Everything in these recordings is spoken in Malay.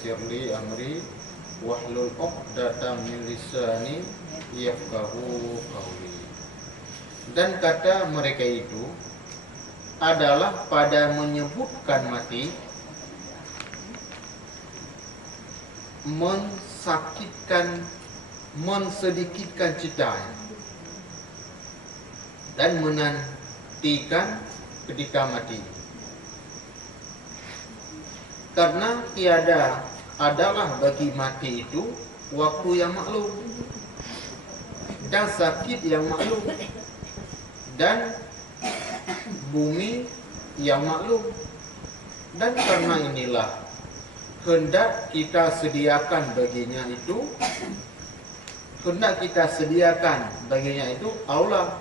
yassir li amri wahlul 'uqdatam min lisani yafqahu qawli. Dan kata mereka itu adalah pada menyebutkan mati mensakitkan, mensedikitkan citanya dan menantikan ketika mati. Karena tiada adalah bagi mati itu waktu yang maklum dan sakit yang maklum dan bumi yang maklum. Dan karena inilah hendak kita sediakan baginya itu, Allah,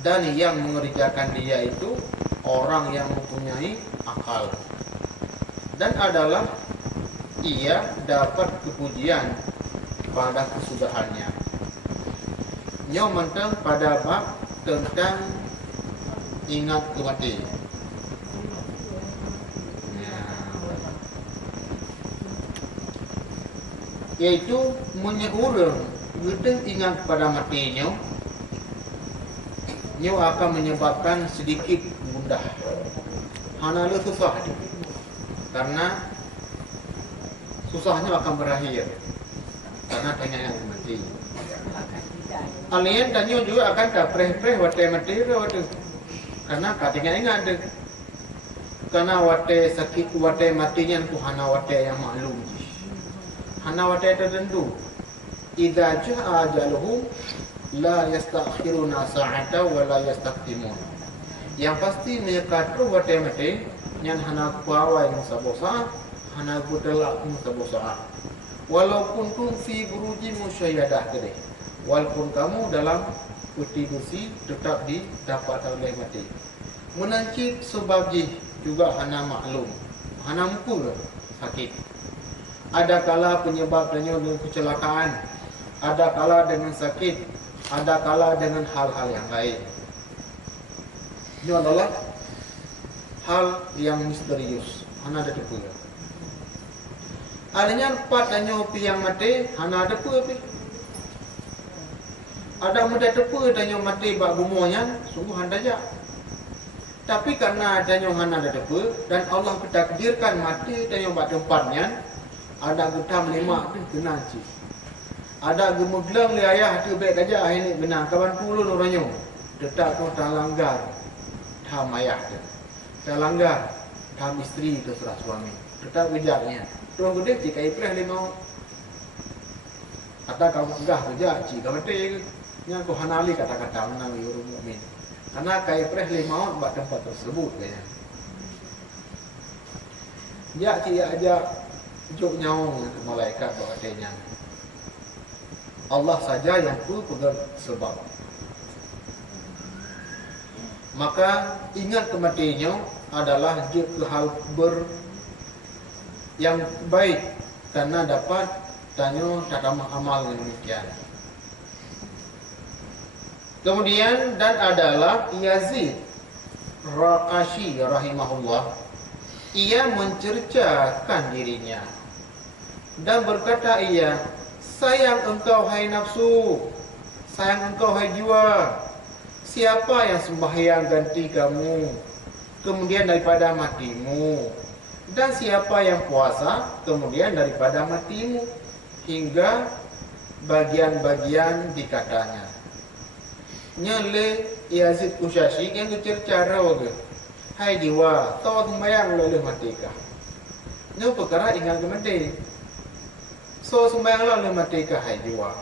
dan yang mengerjakan dia itu orang yang mempunyai akal, dan adalah ia dapat kepujian pada kesudahannya. Nyo mentang pada bab tentang ingat kematian. Yaitu menyeurang gedeng ingat pada matinya, nyo akan menyebabkan sedikit mudah. Hana le susah karena susahnya akan berakhir karena tanya yang mati. Alien dan nyo juga akan dapreh-preh wate mati wate karena katanya ingat deh. Karena wate sakit wate matinya ku hana wate yang maklum. Hana wate tertentu. Idza jaa ajaluhum la yastakhiruna sa'ata wa la yastaqdimun. Yang pasti menyekatru wate mate nyan hana kuawai musabosa, hana butelak musabosa. Walaupun kun fi buruji musyayadah gede. Walaupun kamu dalam putih besi tetap didapat oleh mati. Menancip sebab juga hana maklum, hana mukul sakit. Ada kala penyebabnya dengan kecelakaan, ada kala dengan sakit, ada kala dengan hal-hal yang lain. Ini adalah hal yang misterius. Hana ada depu. Adanya 4 danyo yang mati, hana ada depu. Ada muda depu danyo mati bak bumonya, sungguh handaja. Tapi karena danyo hana ada depu dan Allah bertakdirkan mati danyo bak tempatnya, ada getam 5 tu kena ci. Ada gemeglang le ayah tu baik aja ini benar kawan puluh orangnya. Tetap tu tak langgar. Tham ayah tu. Tak langgar. Tham isteri tu serah suami. Tetap bijaknya. Tuang gede jika ipreh limau. Kata kau enggah bijak ci kau mati nya ko hanali kata-kata menang orang mukmin. Karena kai preh limau buat tempat tersebut kayaknya. Ya ci aja juk nyawang ke malaikat bawa adanya. Allah saja yang pegang sebab. Maka ingat kematiannya adalah ke hal yang baik karena dapat tanya tata amal demikian. Kemudian dan adalah Yazid Raqashi rahimahullah, ia mencercakan dirinya dan berkata ia, sayang engkau hai nafsu, sayang engkau hai jiwa, siapa yang sembahyang ganti kamu kemudian daripada matimu, dan siapa yang puasa kemudian daripada matimu, hingga bagian-bagian dikatanya. Nyale Yazid Kushashi yang cercara oge, hai jiwa, tau sembahyang lalu matikah. Ini perkara ingat kemati. So sembahyang lalu matikah hai jiwa.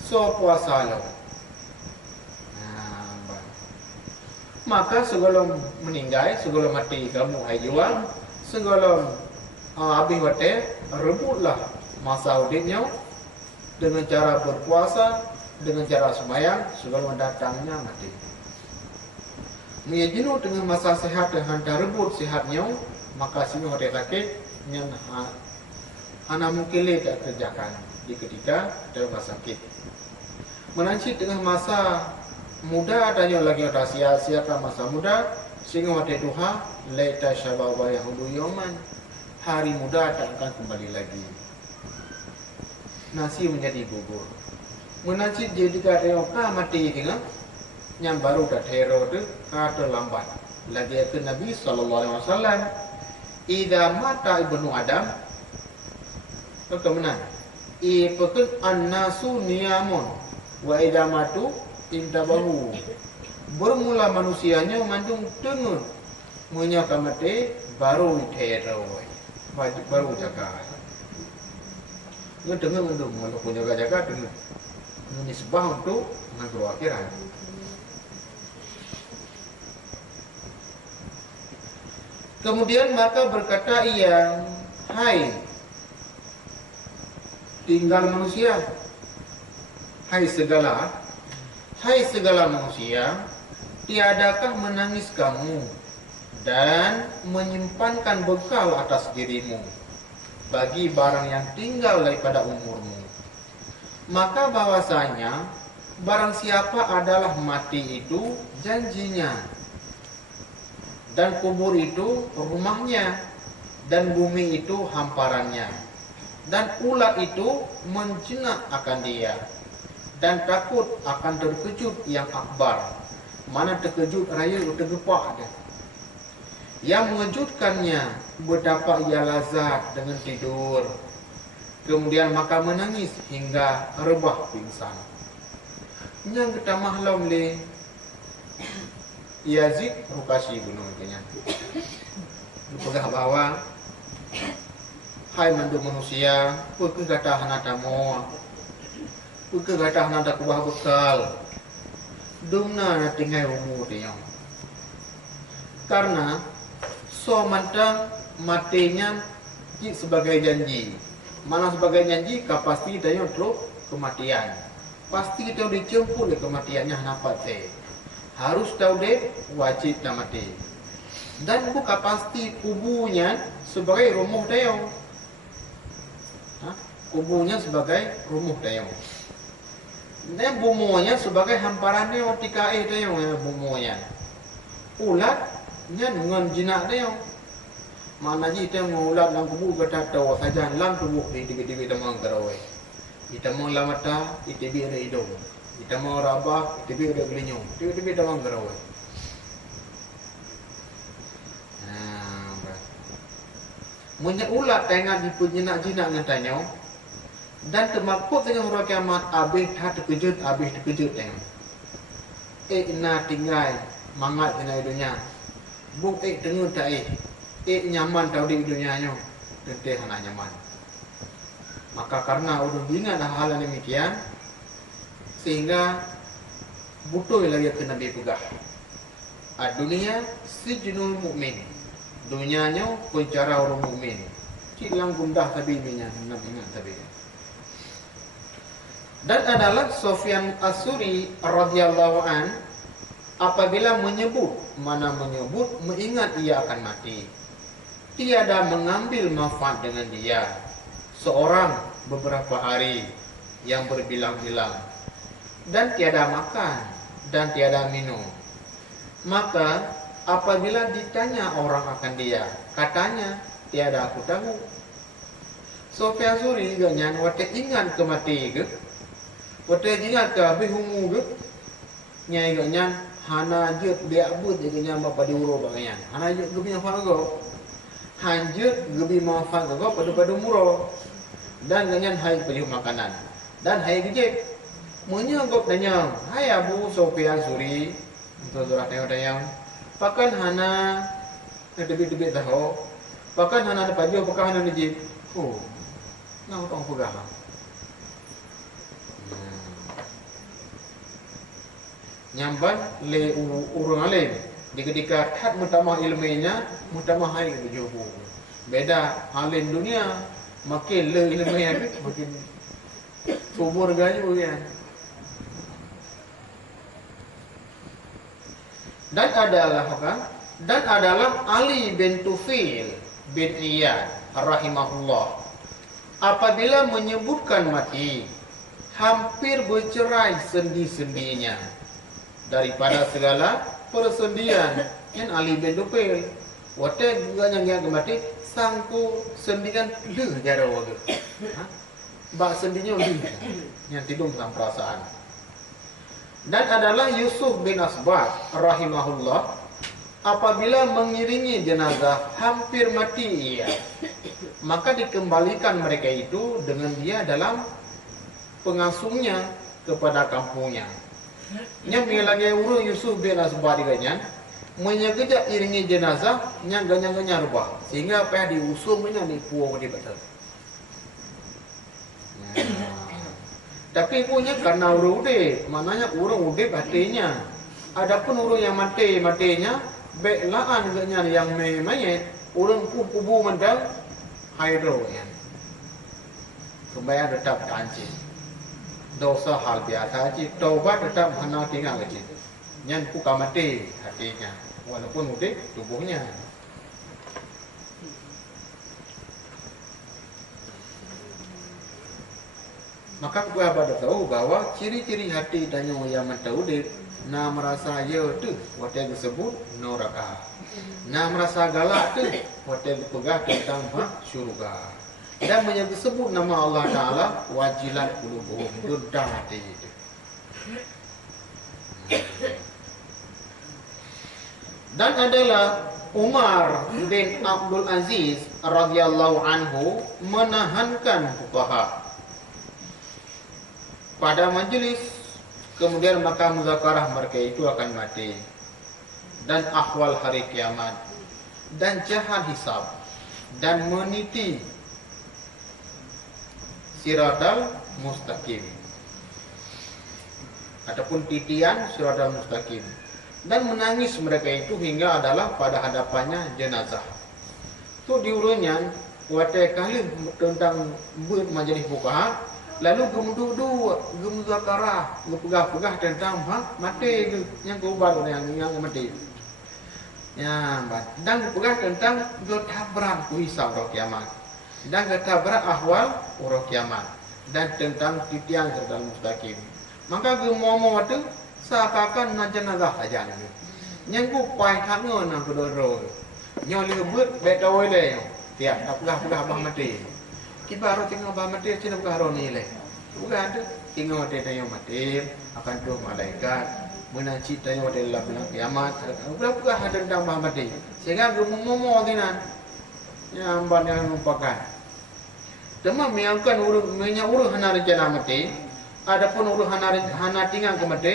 So puasa lalu. Maka sebelum meninggal, sebelum mati kamu hai jiwa, sebelum habis wate, rebutlah masa hidupnya dengan cara berpuasa, dengan cara sembahyang sebelum datangnya mati. Ia jenuh dengan masa sehat dan hantar rebut sehatnya, maka sini ada sakit yang hana mungkin tak kerjakan di ketika dalam sakit. Menancip dengan masa muda adanya lagi ada sia-siakan masa muda sehingga wate duha laita syababa yahudu yoman. hari muda tak akan kembali lagi. Nasi menjadi bubur. Menajib jadi kata mati tengah yang baru dah teror tu kata lambat. Lagi itu Nabi SAW, "Idza mata ibnu Adam," bagaimana? Ipakun an-nasu niyamun wa idza matu intabahu. Bermula manusianya mandung dengar menyaka mati baru teror. Baru jaga. Dia dengar mandung malu punya jaga dengar. Menyembah untuk mengatur akhirat. Kemudian maka berkata ia, "Hai tinggal manusia, hai segala manusia, tiadakah menangis kamu dan menyimpankan bekal atas dirimu bagi barang yang tinggal daripada umurmu? Maka bahwasanya barang siapa adalah mati itu janjinya, dan kubur itu rumahnya, dan bumi itu hamparannya, dan ulat itu menjinak akan dia, dan takut akan terkejut yang akbar." Mana terkejut raya tergepak dia. Yang mengejutkannya betapa ia lazat dengan tidur. Kemudian maka menangis hingga rebah pingsan. Yang kita mahlum le Yazid Rukasi gunung katanya. Dipegah bawa, "Hai mandu manusia, pukul kata hanata mo, pukul kata hanata kubah bekal, dumna na tinggal umur dia." Karena so mantang matinya sebagai janji. Mana sebagai janji, pasti dia terus kematian. Pasti kita dijemput oleh kematiannya napat saya. Harus tahu deh wajib dah mati. Dan bukan pasti kubunya sebagai rumah dia. Kubunya sebagai rumah dia. Dan bumunya sebagai hamparan dia, tikai dia bumunya. Ulatnya dengan jinak dia. Mana je kita mengulat dalam kubu kata tahu saja dalam tubuh di tiba-tiba kita menggerawai. Kita mau lamata, kita biar ada hidung. Kita mau rabah, kita biar ada gelinyung. Tiba-tiba kita menggerawai. Punya ulat tengah di penjinak-jinak dengan tanya. Dan termakut dengan huruf kiamat, habis tak terkejut tengah. Na tinggal mangat kena hidupnya. Buk dengar tak nyaman tahu di hidupnya. Teteh anak nyaman. Maka karena udah ingat hal yang demikian, sehingga butuh lagi ke Nabi pegah. Dunia sijnul mukmin. Dunianya penjara orang mukmin. Cilang gundah tapi minyak Nabi ingat tapi. Dan adalah Sufyan As-Suri radhiyallahu an apabila menyebut mengingat ia akan mati, tiada mengambil manfaat dengan dia seorang beberapa hari yang berbilang-bilang, dan tiada makan dan tiada minum. Maka apabila ditanya orang akan dia, katanya, "Tiada aku tahu." Sufyan As-Suri ganyan wate ingat ke mati ke, wate ingat ke habis humu ke, nyai ganyan hana jet dia abut je ganyan bapa diuro ganyan. Hana jet gebi manfaat go. Hanjut gebi manfaat go pada muro. Dan ganyan hai beli makanan. Dan hai gejek menyogok tanya, "Hai Abu Sufyan As-Suri," untuk surah tayang. "Pakan hana tebik-tebik tahu. Pakan hana ada paju, pakan hana dijib." Oh, nak tong pegah. Nyamban le urang alim. Ketika tak mutamah ilmunya, mutamah hai berjubu. Beda alim dunia, makin le ilmunya makin subur gayu ya. Dan adalah Ali bin Tufil bin Iyad rahimahullah apabila menyebutkan mati hampir bercerai sendi-sendinya daripada segala persendian. Yang Ali bin Tufil wate juga yang mati sangku sendingan le jara waga. Bak sendinya le yang tidur dalam perasaan. Dan adalah Yusuf bin Asbat rahimahullah, apabila mengiringi jenazah hampir mati ia, maka dikembalikan mereka itu dengan dia dalam pengasuhnya kepada kampungnya. Nya lagi urung Yusuf bin Asbat diganya menyegejak iringi jenazah nya ganya-ganya rubah sehingga apa diusumnya di puang di betul. Tapi punya karena urung ude, maknanya urung ude hatinya. Adapun urung yang matinya belaan ganya yang mayat urung kubu mendang hydro ya. Kembali tetap kancing. Dosa hal biasa aja, taubat tetap hana tinggal aja. Yang buka mati hatinya, walaupun udah tubuhnya. Maka gua pada tahu bahwa ciri-ciri hati dan yang tahu deh, na merasa ya tu, waktu yang disebut neraka. Na merasa galak tu, waktu yang dipegah tentang syurga. Dan menyebut nama Allah Ta'ala wajilat qulubuhum, gedah hati itu. Dan adalah Umar bin Abdul Aziz radhiyallahu anhu menahankan fuqaha pada majelis, kemudian maka muzakarah mereka itu akan mati, dan ahwal hari kiamat, dan jahan hisab, dan meniti siratal mustaqim ataupun titian siratal mustaqim, dan menangis mereka itu hingga adalah pada hadapannya jenazah. Tu diurunnya waktu kali tentang buat majelis fuqaha, lalu gemuzakarah ngepegah-pegah tentang mati yang kubar yang mati. Ya, dan pegah tentang getabrak hisab roh kiamat. Dan ketabrak ahwal urut kiamat dan tentang titian serta mustaqim. Maka gemomo itu seakan na jenazah aja ni. Nyangku pai hangon na kedoro. Nyo lebut betawai le. Tiap pegah-pegah abah mati. Kibar tinggal abah mati cina pegah ro ni le. Bukan tu tinggal mati tanya mati akan tu malaikat menaci tanya mati dalam kiamat. Pegah tentang abah mati. Sehingga gemomo tinan yang banyak lupakan. Cuma miangkan urut hana rencana mati, adapun urut hana tinggal ke mati,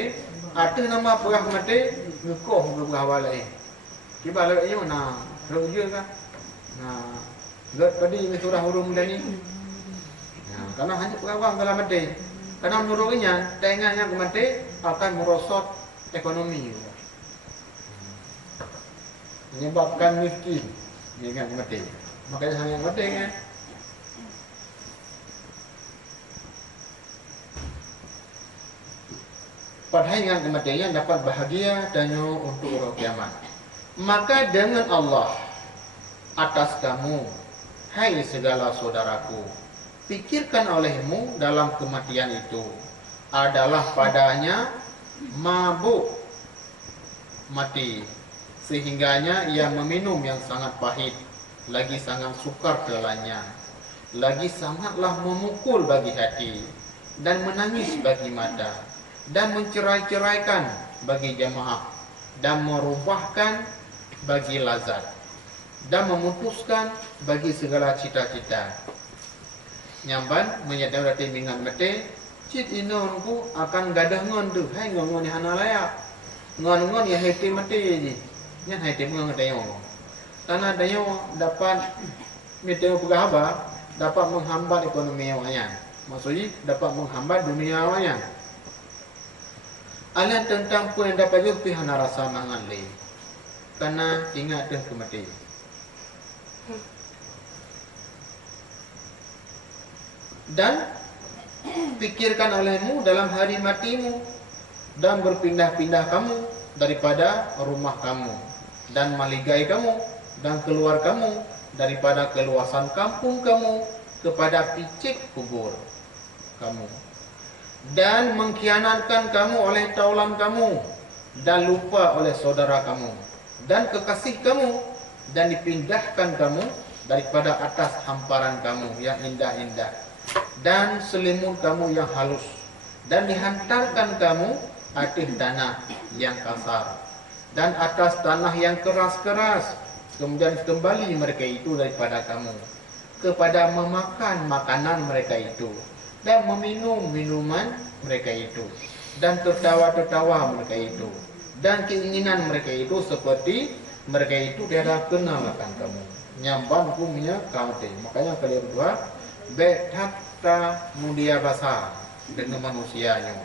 ada nama pegah mati, ngukoh pegah walai. Kiba lagi yo na, rojo kan, na, got padi surah urut muda ni. Karena hanya pegah wang dalam mati, karena menurutnya tengahnya ke mati akan merosot ekonomi, menyebabkan miskin, ingat mati. Makanya hanya mati kan. Padahal dengan kematian dapat bahagia dan untuk roh kiamat. Maka dengan Allah atas kamu, hai segala saudaraku, pikirkan olehmu dalam kematian itu adalah padanya mabuk mati, sehingganya ia meminum yang sangat pahit, lagi sangat sukar telannya, lagi sangatlah memukul bagi hati, dan menangis bagi mata, dan mencerai-ceraikan bagi jamaah, dan merubahkan bagi lazat, dan memutuskan bagi segala cita-cita. Nyamban menyadari rati mingat mati, cit inonku akan gadah ngon tu, hai ngon ni hana layak, ngon ya hati mati je, nyan hati mengang dayo. Tanah dayo dapat miteo pegahaba, dapat menghambat ekonomi awaknya, maksudnya dapat menghambat dunia awaknya. Alah tentang pun yang dapat juga pihak rasa mangan le, karena ingat dan kemati. Dan pikirkan olehmu dalam hari matimu, dan berpindah-pindah kamu daripada rumah kamu, dan maligai kamu, dan keluar kamu daripada keluasan kampung kamu kepada picik kubur kamu, dan mengkhianatkan kamu oleh taulan kamu, dan lupa oleh saudara kamu, dan kekasih kamu, dan dipindahkan kamu daripada atas hamparan kamu yang indah-indah, dan selimut kamu yang halus, dan dihantarkan kamu atas tanah yang kasar dan atas tanah yang keras-keras. Kemudian kembali mereka itu daripada kamu kepada memakan makanan mereka itu dan meminum minuman mereka itu dan tertawa-tertawa mereka itu dan keinginan mereka itu seperti mereka itu tiada kenal akan kamu. Nyamban kumnya kaute. Makanya kalian berdua betakta mulia basah dengan manusianya.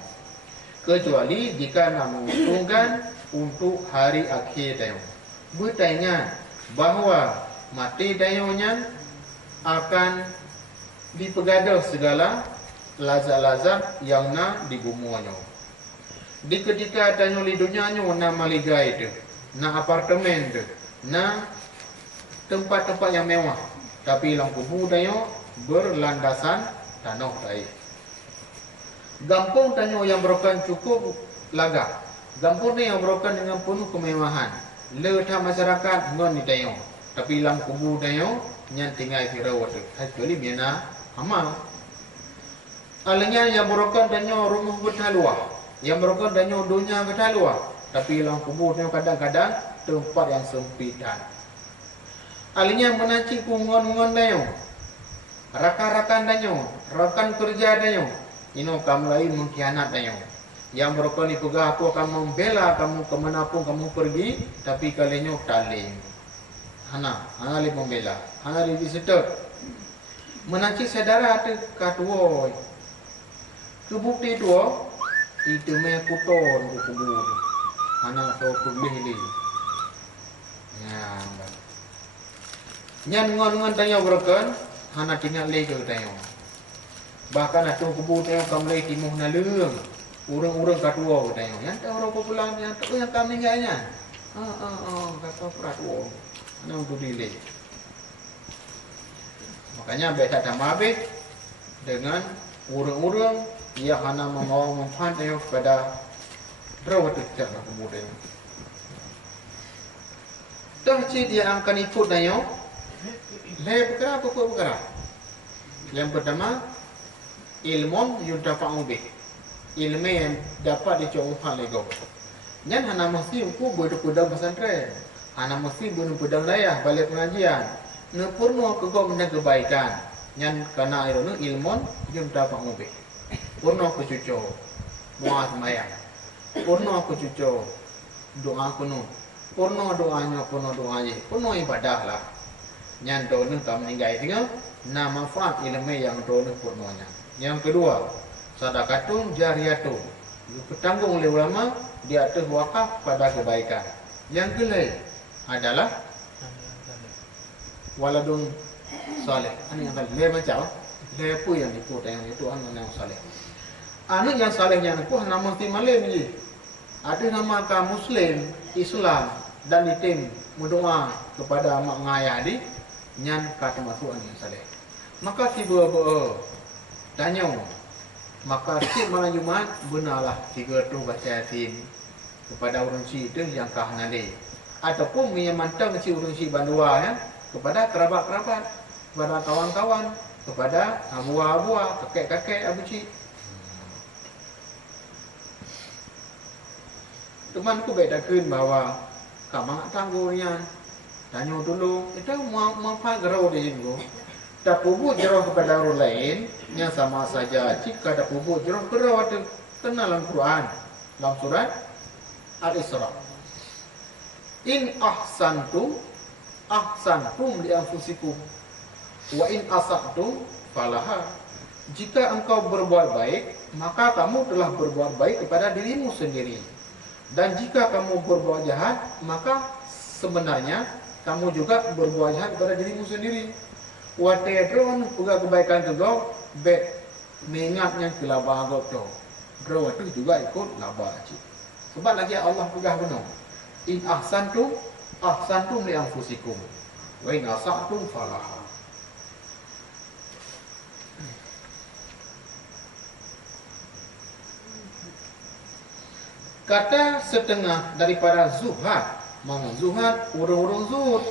Kecuali jika nak menguntungkan untuk hari akhir dayo. Bertanya bahawa mati dayonya akan dipegadah segala lazat-lazat yang nak digumuannya. Di ketika tanya di dunia nyo na maligai itu, na apartemen itu, na tempat-tempat yang mewah. Tapi lang kubu dayo berlandasan tanah taib. Gampung tanyo yang berokan cukup laga. Gampung ni yang berokan dengan penuh kemewahan. Letah masyarakat ngon ni dayo. Tapi lang kubu dayo nyan tinggal firawat. Kecuali biana amal. Alanya yang berokan tanyo rumah bertaluah. Yang berokan tanyo dunia bertaluah. Tapi lang kubu dayo kadang-kadang tempat yang sempitan. Alanya menacik ngon-ngon dayo. Rakan-rakan dayo, rakan kerja dayo. Ino kamu lain mengkhianat dayo. Yang berokan ni pegah aku akan membela kamu kemanapun kamu pergi, tapi kalinya taling. Hana le membela. Hana le disedot. Menacik saudara ada katuo. Kebukti tuo itu me kuton ku kubur. Hana so kubih li. Ya. Nyan ngon-ngon tanya berokan, hana tinggal le ke tanya. Bahkan atu kubur tanya kamlai timuh na leung. Urang-urang katua tanya. Yang tahu orang pulang yang tahu yang kami nganya. Kata peratuan. Ana untuk delay. Makanya beta tamabe dengan urang-urang ia hana membawa manfaat kepada rawat secara kemudian. Dah dia akan ikut dayo. Le perkara apa perkara? Yang pertama ilmu yudafa'u bih. Ilmu yang dapat dicontohkan lego. Nyan hana mesti uku berpedang pesantren. Hana mesti bunuh pedang dayah balik pengajian. Ne purno kego menda kebaikan. Nyan kana irono ilmu yang dapat ngobek. Purno kecuco. Muat sembahyang. Purno kecuco. Doa kuno. Purno doanya, purno doanya. Purno ibadah lah. Nyan dono kam ninggai tinggal na manfaat ilmu yang dono purnonya. Yang kedua, sedekatun jariyatun. Ditanggung oleh ulama di atas wakaf pada kebaikan. Yang kelima adalah waladun saleh. Ini yang le macam le apa yang ikut yang itu anak yang saleh. Anak yang salehnya itu nama mesti malam je. Ada nama ka Muslim, Islam dan itim berdoa kepada mak ngayah di nyan kata masuk anak yang saleh. Maka tiba tanya, maka setiap malam Jumaat benarlah 3 tu baca Yasin kepada orang si itu yang kahanade. Ataupun menyamantang si orang si bandua ya, kepada kerabat-kerabat, kepada kawan-kawan, kepada abuah-abuah, kakek-kakek abu cik. Temanku bedakan bahawa kamu tanggungnya tanya dulu, itu apa gerau di sini? Tak pubut jerah kepada orang lain yang sama saja jika tak pubut jerah gerau itu kenal dalam Quran dalam surat Al-Isra. In ahsantum li anfusikum wa in asa'tum falaha. Jika engkau berbuat baik, maka kamu telah berbuat baik kepada dirimu sendiri. Dan jika kamu berbuat jahat, maka sebenarnya kamu juga berbuat jahat kepada dirimu sendiri. Watedron juga kebaikan juga bet mengingatnya ke laba agak tu. Bro itu juga ikut laba cik. Sebab lagi Allah pegah benar. In ahsantum li anfusikum wa in asa'tum falaha. Kata setengah daripada zuhad, mana zuhad orang-orang zuhud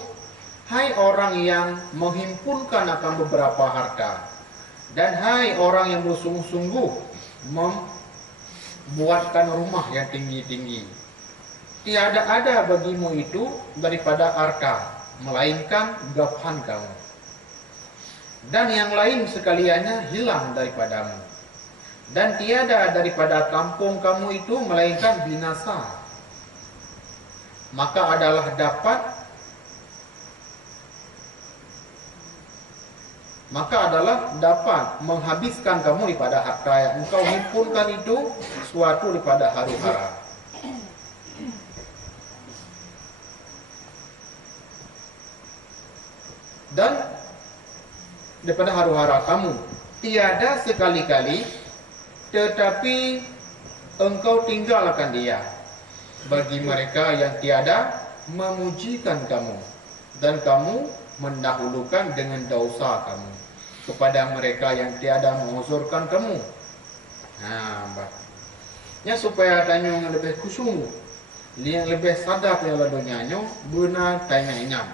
hai orang yang menghimpunkan akan beberapa harta, dan hai orang yang bersungguh-sungguh membuatkan rumah yang tinggi-tinggi, tiada ada bagimu itu daripada harta, melainkan gapahan kamu, dan yang lain sekaliannya hilang daripadamu, dan tiada daripada kampung kamu itu melainkan binasa. Maka adalah dapat menghabiskan kamu daripada harta yang engkau himpunkan itu suatu daripada haru-hara. Dan daripada haru-hara kamu, tiada sekali-kali tetapi engkau tinggalkan dia bagi mereka yang tiada memujikan kamu, dan kamu mendahulukan dengan dosa kamu kepada mereka yang tiada menguzurkan kamu. Ya, supaya tanya yang lebih khusyuk, yang lebih sadar yang ladonyanyo benar tanya ingat.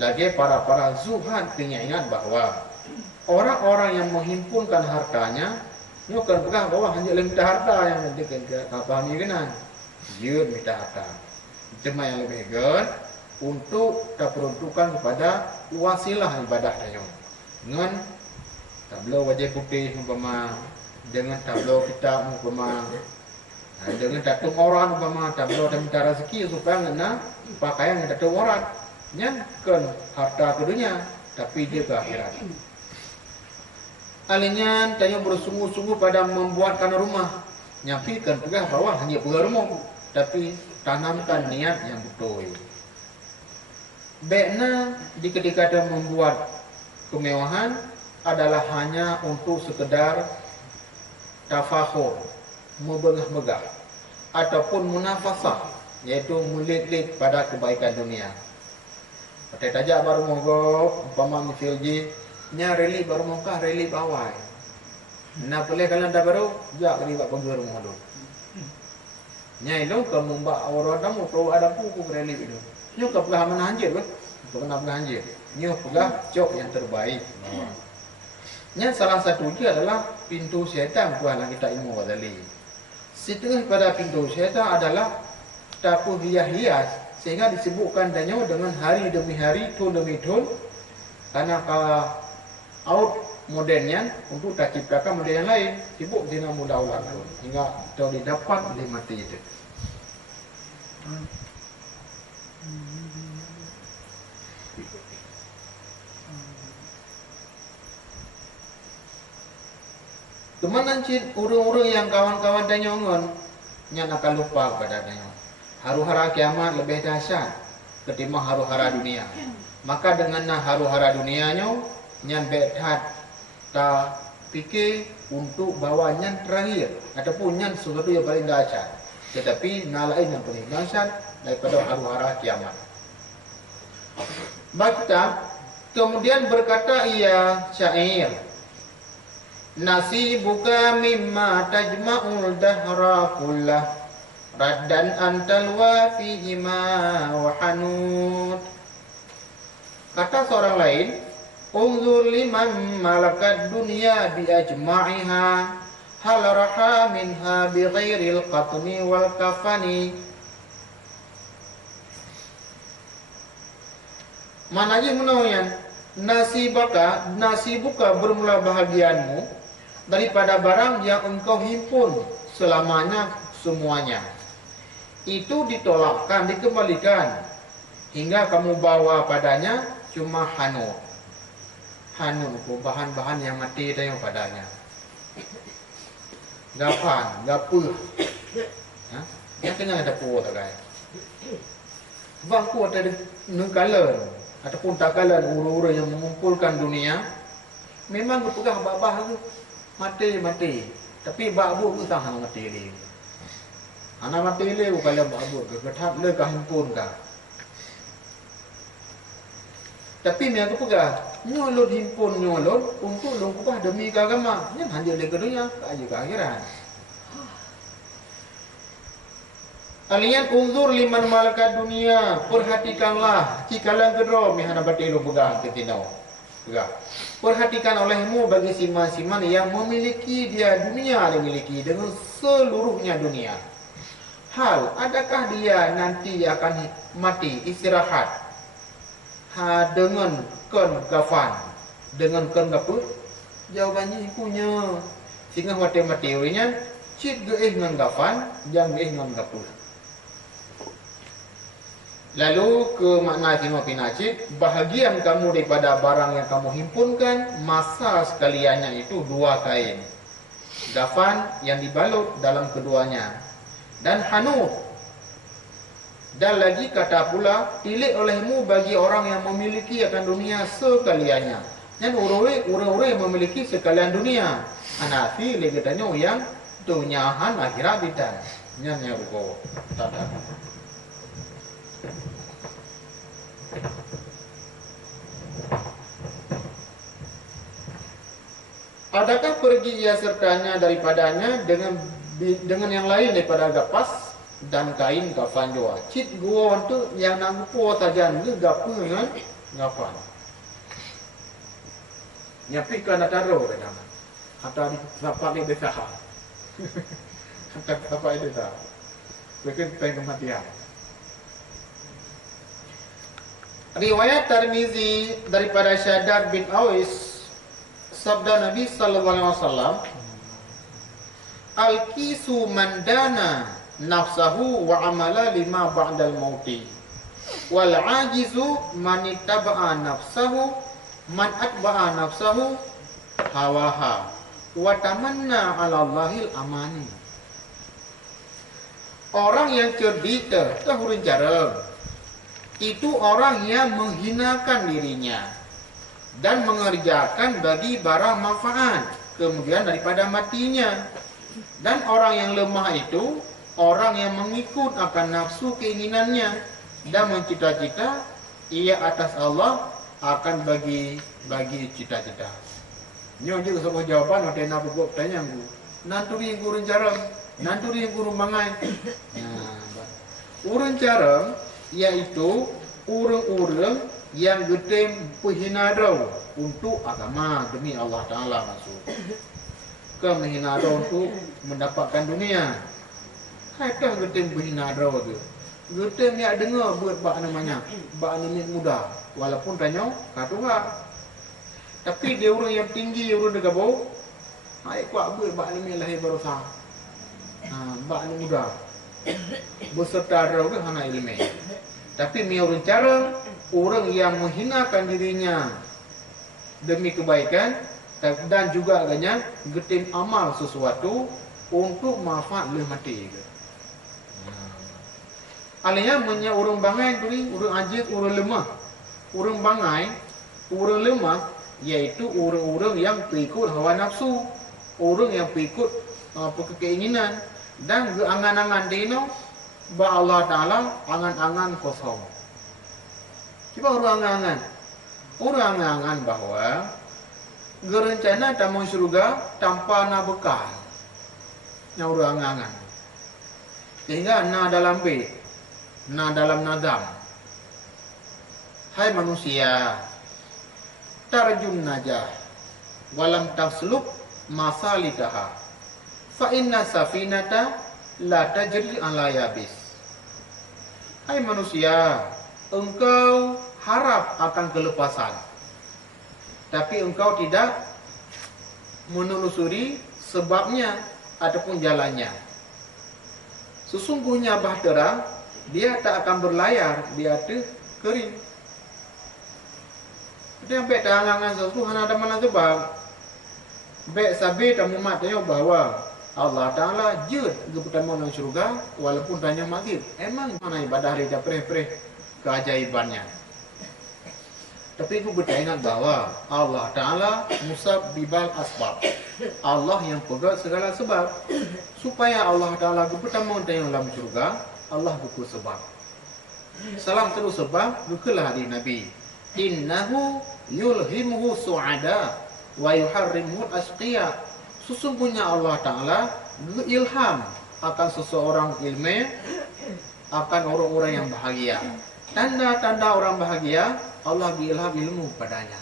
Lagi para zuhad punya ingat bahawa orang-orang yang menghimpunkan hartanya, ni bukan pegang bahawa hanya minta harta yang nanti kan apa ni kenan. Dia minta harta. Cuma yang lebih good untuk terperuntukkan kepada wasilah ibadah tanya. Dengan tablo wajah putih umpama, dengan tablo kitab umpama, dengan tatung orang umpama, tablo dan minta rezeki supaya ngena pakaian yang tatung orang. Nyankan harta ke dunia, tapi dia ke akhirat. Alinya tanya bersungguh-sungguh pada membuatkan rumah, nyapikan pegah bawah hanya pegah rumah, tapi tanamkan niat yang betul. Baiknya di ketika dia membuat kemewahan adalah hanya untuk sekedar tafakhur, membegah-begah, ataupun munafasah, yaitu melit-lit pada kebaikan dunia. Pakai tajak baru mogok, umpama mifilji, nya reli baru mogok, reli bawai. Nak boleh kalian dah baru, jak reli bak pegah rumah dulu. Nya itu kamu mbak orang kamu perlu ada buku reli itu. Nyo ke pegah mana anjir kan? Pernah pegah anjir. Nyo pegah cok yang terbaik. Nya salah satu dia adalah pintu syaitan kuala kita ilmu wadali. Setengah pada pintu syaitan adalah tapu hias, sehingga disebutkan danyo dengan hari demi hari, tahun demi tahun, karena out modelnya untuk tak ciptakan model yang lain, sibuk dina mudah ulang hingga tahu didapat di mati itu. Kemana cint urung-urung yang kawan-kawan danyo ngon, nya akan lupa pada danyo. Haru-hara kiamat lebih dahsyat ketimbang haru-hara dunia. Maka dengan haru-hara dunianya nyan bethat ta fikir untuk bawa nyan terakhir ataupun nyan sesuatu yang paling dahsyat, tetapi nalain yang paling dahsyat daripada haru-hara kiamat. Baca kemudian berkata ia syair, nasibuka mimma tajma'ul dahra kullah raddan antal wafihima wa hanud. Kata seorang lain, unzur liman malakat dunia bi ajma'iha hal raha minha bi ghairil qatni wal kafani. Mananya menauyan nasibuka bermula bahagianmu daripada barang yang engkau himpun selamanya semuanya. Itu ditolakkan, dikembalikan hingga kamu bawa padanya cuma hanut. Hanut itu bahan-bahan yang mati tayang padanya. Gapan, gapuh. Yang kena ada puas tak kaya. Bangku ada nengkalan ataupun takalan uru-uru yang mengumpulkan dunia, memang berpegah babah tu mati. Tapi babu tu tak hang mati ni. Anak mati le kalau babu ke ketat le kahimpun ka. Tapi ni aku pegah nyolot himpun nyolot untuk lungkupah demi agama. Ni hanya le ke dunia, aja ke akhirat. Alian unzur liman malakat dunia, perhatikanlah cikalang kedro mihana batilu begah ketinau. Begah. Perhatikan olehmu bagi siman-siman yang memiliki dia dunia dimiliki dengan seluruhnya dunia. Hal adakah dia nanti akan mati istirahat dengan kon gafan, dengan kon gaput? Jawabannya punya. Sehingga mati-mati orinya cit geih ngan gafan, jang geih ngan gaput. Lalu ke makna tengok pinacit, bahagian kamu daripada barang yang kamu himpunkan, masa sekaliannya itu dua kain. Gafan yang dibalut dalam keduanya. Dan hanut. Dan lagi kata pula, pilih olehmu bagi orang yang memiliki akan dunia sekaliannya. Dan orang-orang yang memiliki sekalian dunia. Hanafi lagi tanya yang dunyahan akhirat bitan. Nyanya ruko. Tata. Adakah pergi ia sertanya daripadanya dengan yang lain daripada gapas dan kain kafan jua. Cit gua tu yang nak po tajan ke gapu dengan ngafan. Nyapi kana taro ke nama. Hatta di sapa ni besah. Hatta sapa itu dah. Bikin pengen kematian. Riwayat Tirmizi daripada Syaddad bin Awis, sabda Nabi sallallahu alaihi wasallam, al-kisu man dana nafsahu wa amala lima ba'dal mauti wal ajizu man ittaba'a nafsahu man atba'a nafsahu hawaha wa tamanna 'ala Allahil amani. Orang yang cerdik tahurun cara itu orang yang menghinakan dirinya dan mengerjakan bagi barang manfaat kemudian daripada matinya. Dan orang yang lemah itu orang yang mengikut akan nafsu keinginannya dan mencita-cita ia atas Allah akan bagi cita-cita. Nyo juga sebuah jawaban ada nak buat tanya aku. Nanturi gurun jarang, nanturi gurun mangai. Urun jarang yaitu orang-orang yang getem penghinaan untuk agama demi Allah Taala maksud. Menghina untuk mendapatkan dunia. Haikah getem berhina ada tu. Getem ni dengar buat bak namanya, bak ni muda. Walaupun tanya katuha. Tapi dia orang yang tinggi orang dekat bau. Hai kuat buat bak ni lahir berusaha. Bak ni muda. Beserta ada ke hana ilmu. Tapi mi orang cara orang yang menghinakan dirinya demi kebaikan dan juga agaknya getim amal sesuatu untuk manfaat le mati. Alanya menya orang bangai tuli, orang ajiz, orang lemah. Orang bangai, orang lemah iaitu orang-orang yang pengikut hawa nafsu, orang yang pengikut keinginan dan angan-angan dino ba Allah Taala angan-angan kosong. Cuba orang angan-angan. Orang angan-angan bahwa gerencana tamu surga tanpa na bekal. Nya orang angan-angan. Sehingga na dalam bait, na dalam nadam. Hai manusia, tarjun najah walam tasluk masalikaha. Fa inna safinata la tajri ala yabis. Hai manusia, engkau harap akan kelepasan, tapi engkau tidak menelusuri sebabnya ataupun jalannya. Sesungguhnya bahtera dia tak akan berlayar di atas kering. Dia sampai tangan sesuatu ada mana sebab. Baik sabi tamu matanya bahwa Allah Ta'ala jud pertama dalam syurga walaupun tanya maghrib. Emang mana ibadah dia preh-preh keajaibannya. Tapi aku beringat bahwa Allah Ta'ala musabbibal asbab. Allah yang pegang segala sebab. Supaya Allah Ta'ala pertama tanya dalam syurga, Allah buku sebab. Salam terus sebab, bukulah hadis Nabi. Innahu yulhimuhu su'ada wa yuharrimuhu asqiya. Sesungguhnya Allah Ta'ala ilham akan seseorang ilmu akan orang-orang yang bahagia. Tanda-tanda orang bahagia, Allah ilham ilmu padanya.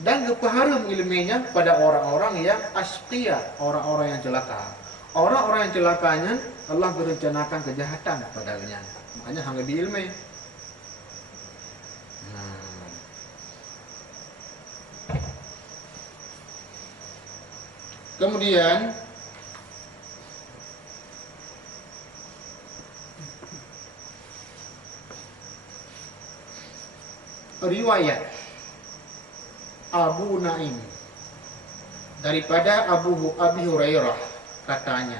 Dan kepaharum ilminya pada orang-orang yang asqiya, orang-orang yang celaka. Orang-orang yang celakanya Allah berencanakan kejahatan padanya. Makanya hang lebih ilmu. Kemudian riwayat Abu Naim daripada Abi Hurairah katanya,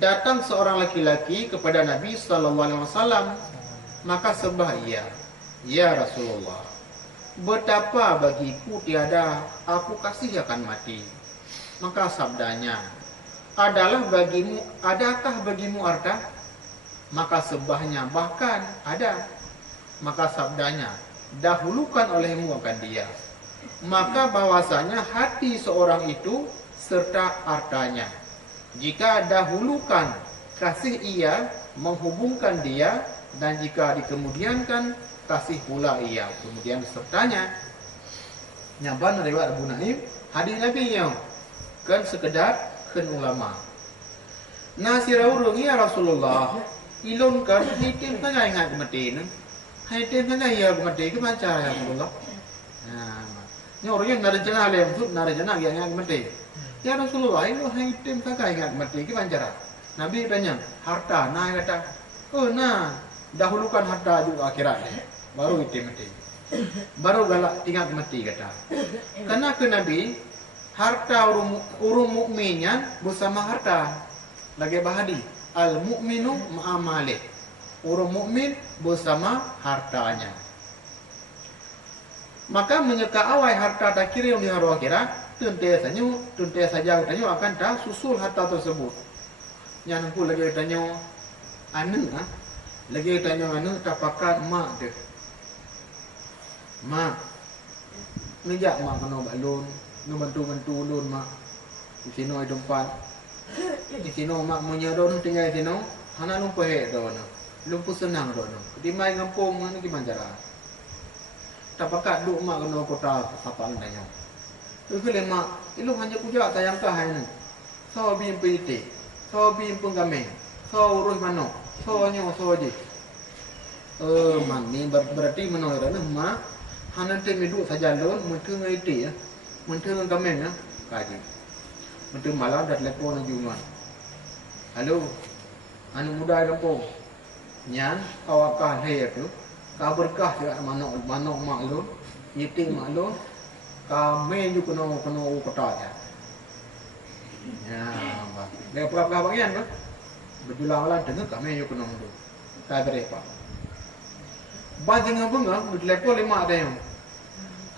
datang seorang laki-laki kepada Nabi sallallahu alaihi wasallam, maka sembah ia, ya Rasulullah, betapa bagiku tiada aku kasih akan mati. Maka sabdanya, adakah bagimu harta? Maka sebahnya, bahkan ada. Maka sabdanya, dahulukan olehmu akan dia. Maka bahwasanya hati seorang itu serta hartanya. Jika dahulukan, kasih ia menghubungkan dia, dan jika dikemudiankan, kasih pula ia kemudian sertanya. Nyaban riwayat Abu Naim, hadis Nabi yang kan sekedar kan ulama. Nasira urung ya Rasulullah, ilon kan hitim kan ingat mati ni. Hitim kan ya mati ke macam ya Rasulullah. Nah, ni orang yang nara jenah lem tu nara jenah yang ingat mati. Ya Rasulullah, ini hitim kan ingat mati ke macam. Nabi tanya, harta nah kata. Oh nah, dahulukan harta juga akhirat baru hitim mati. Baru galak tinggal mati kata. Karena ke Nabi harta urung mukminnya bersama harta. Lagi bahadi, al mukminu ma'amalik. Urung mukmin bersama hartanya. Maka menyeka awai harta tak kira yang di hari akhirat, tuntai saja tanya akan tak susul harta tersebut. Yang aku lagi tanya anu lagi tanya anu tapakan mak dia. Mak, ngejak mak kena balon, ngebantu-bantu ulun mak. Di sini ada tempat. Di sini mak menyedon tinggal di sini. Hana lupa hek dono. Lupa senang dono. Di mai ngampung ni gimana cara? Tapakat duk mak kena kota sapang tanya. Itu mak, ilu hanya puja tayang kah ini. So bim piti, so bim penggameng, so urus mano, so nyo so je. Man ni berarti menolak mak. Nanti meduk saja lon, mentang itu ya, mentang kamen ya, kaji. Mentang malam dah telepon lagi uman. Halo, anu muda kampung, nyan awak kah saya tu, kah berkah juga manok mak lon, nyiting mak lon, kamen juga kena kota ya. Ya, dia apa bagian tu, berjulang lah dengan kamen juga kena muda, tak berapa. Banting ngabunga, telepon lima ada yang.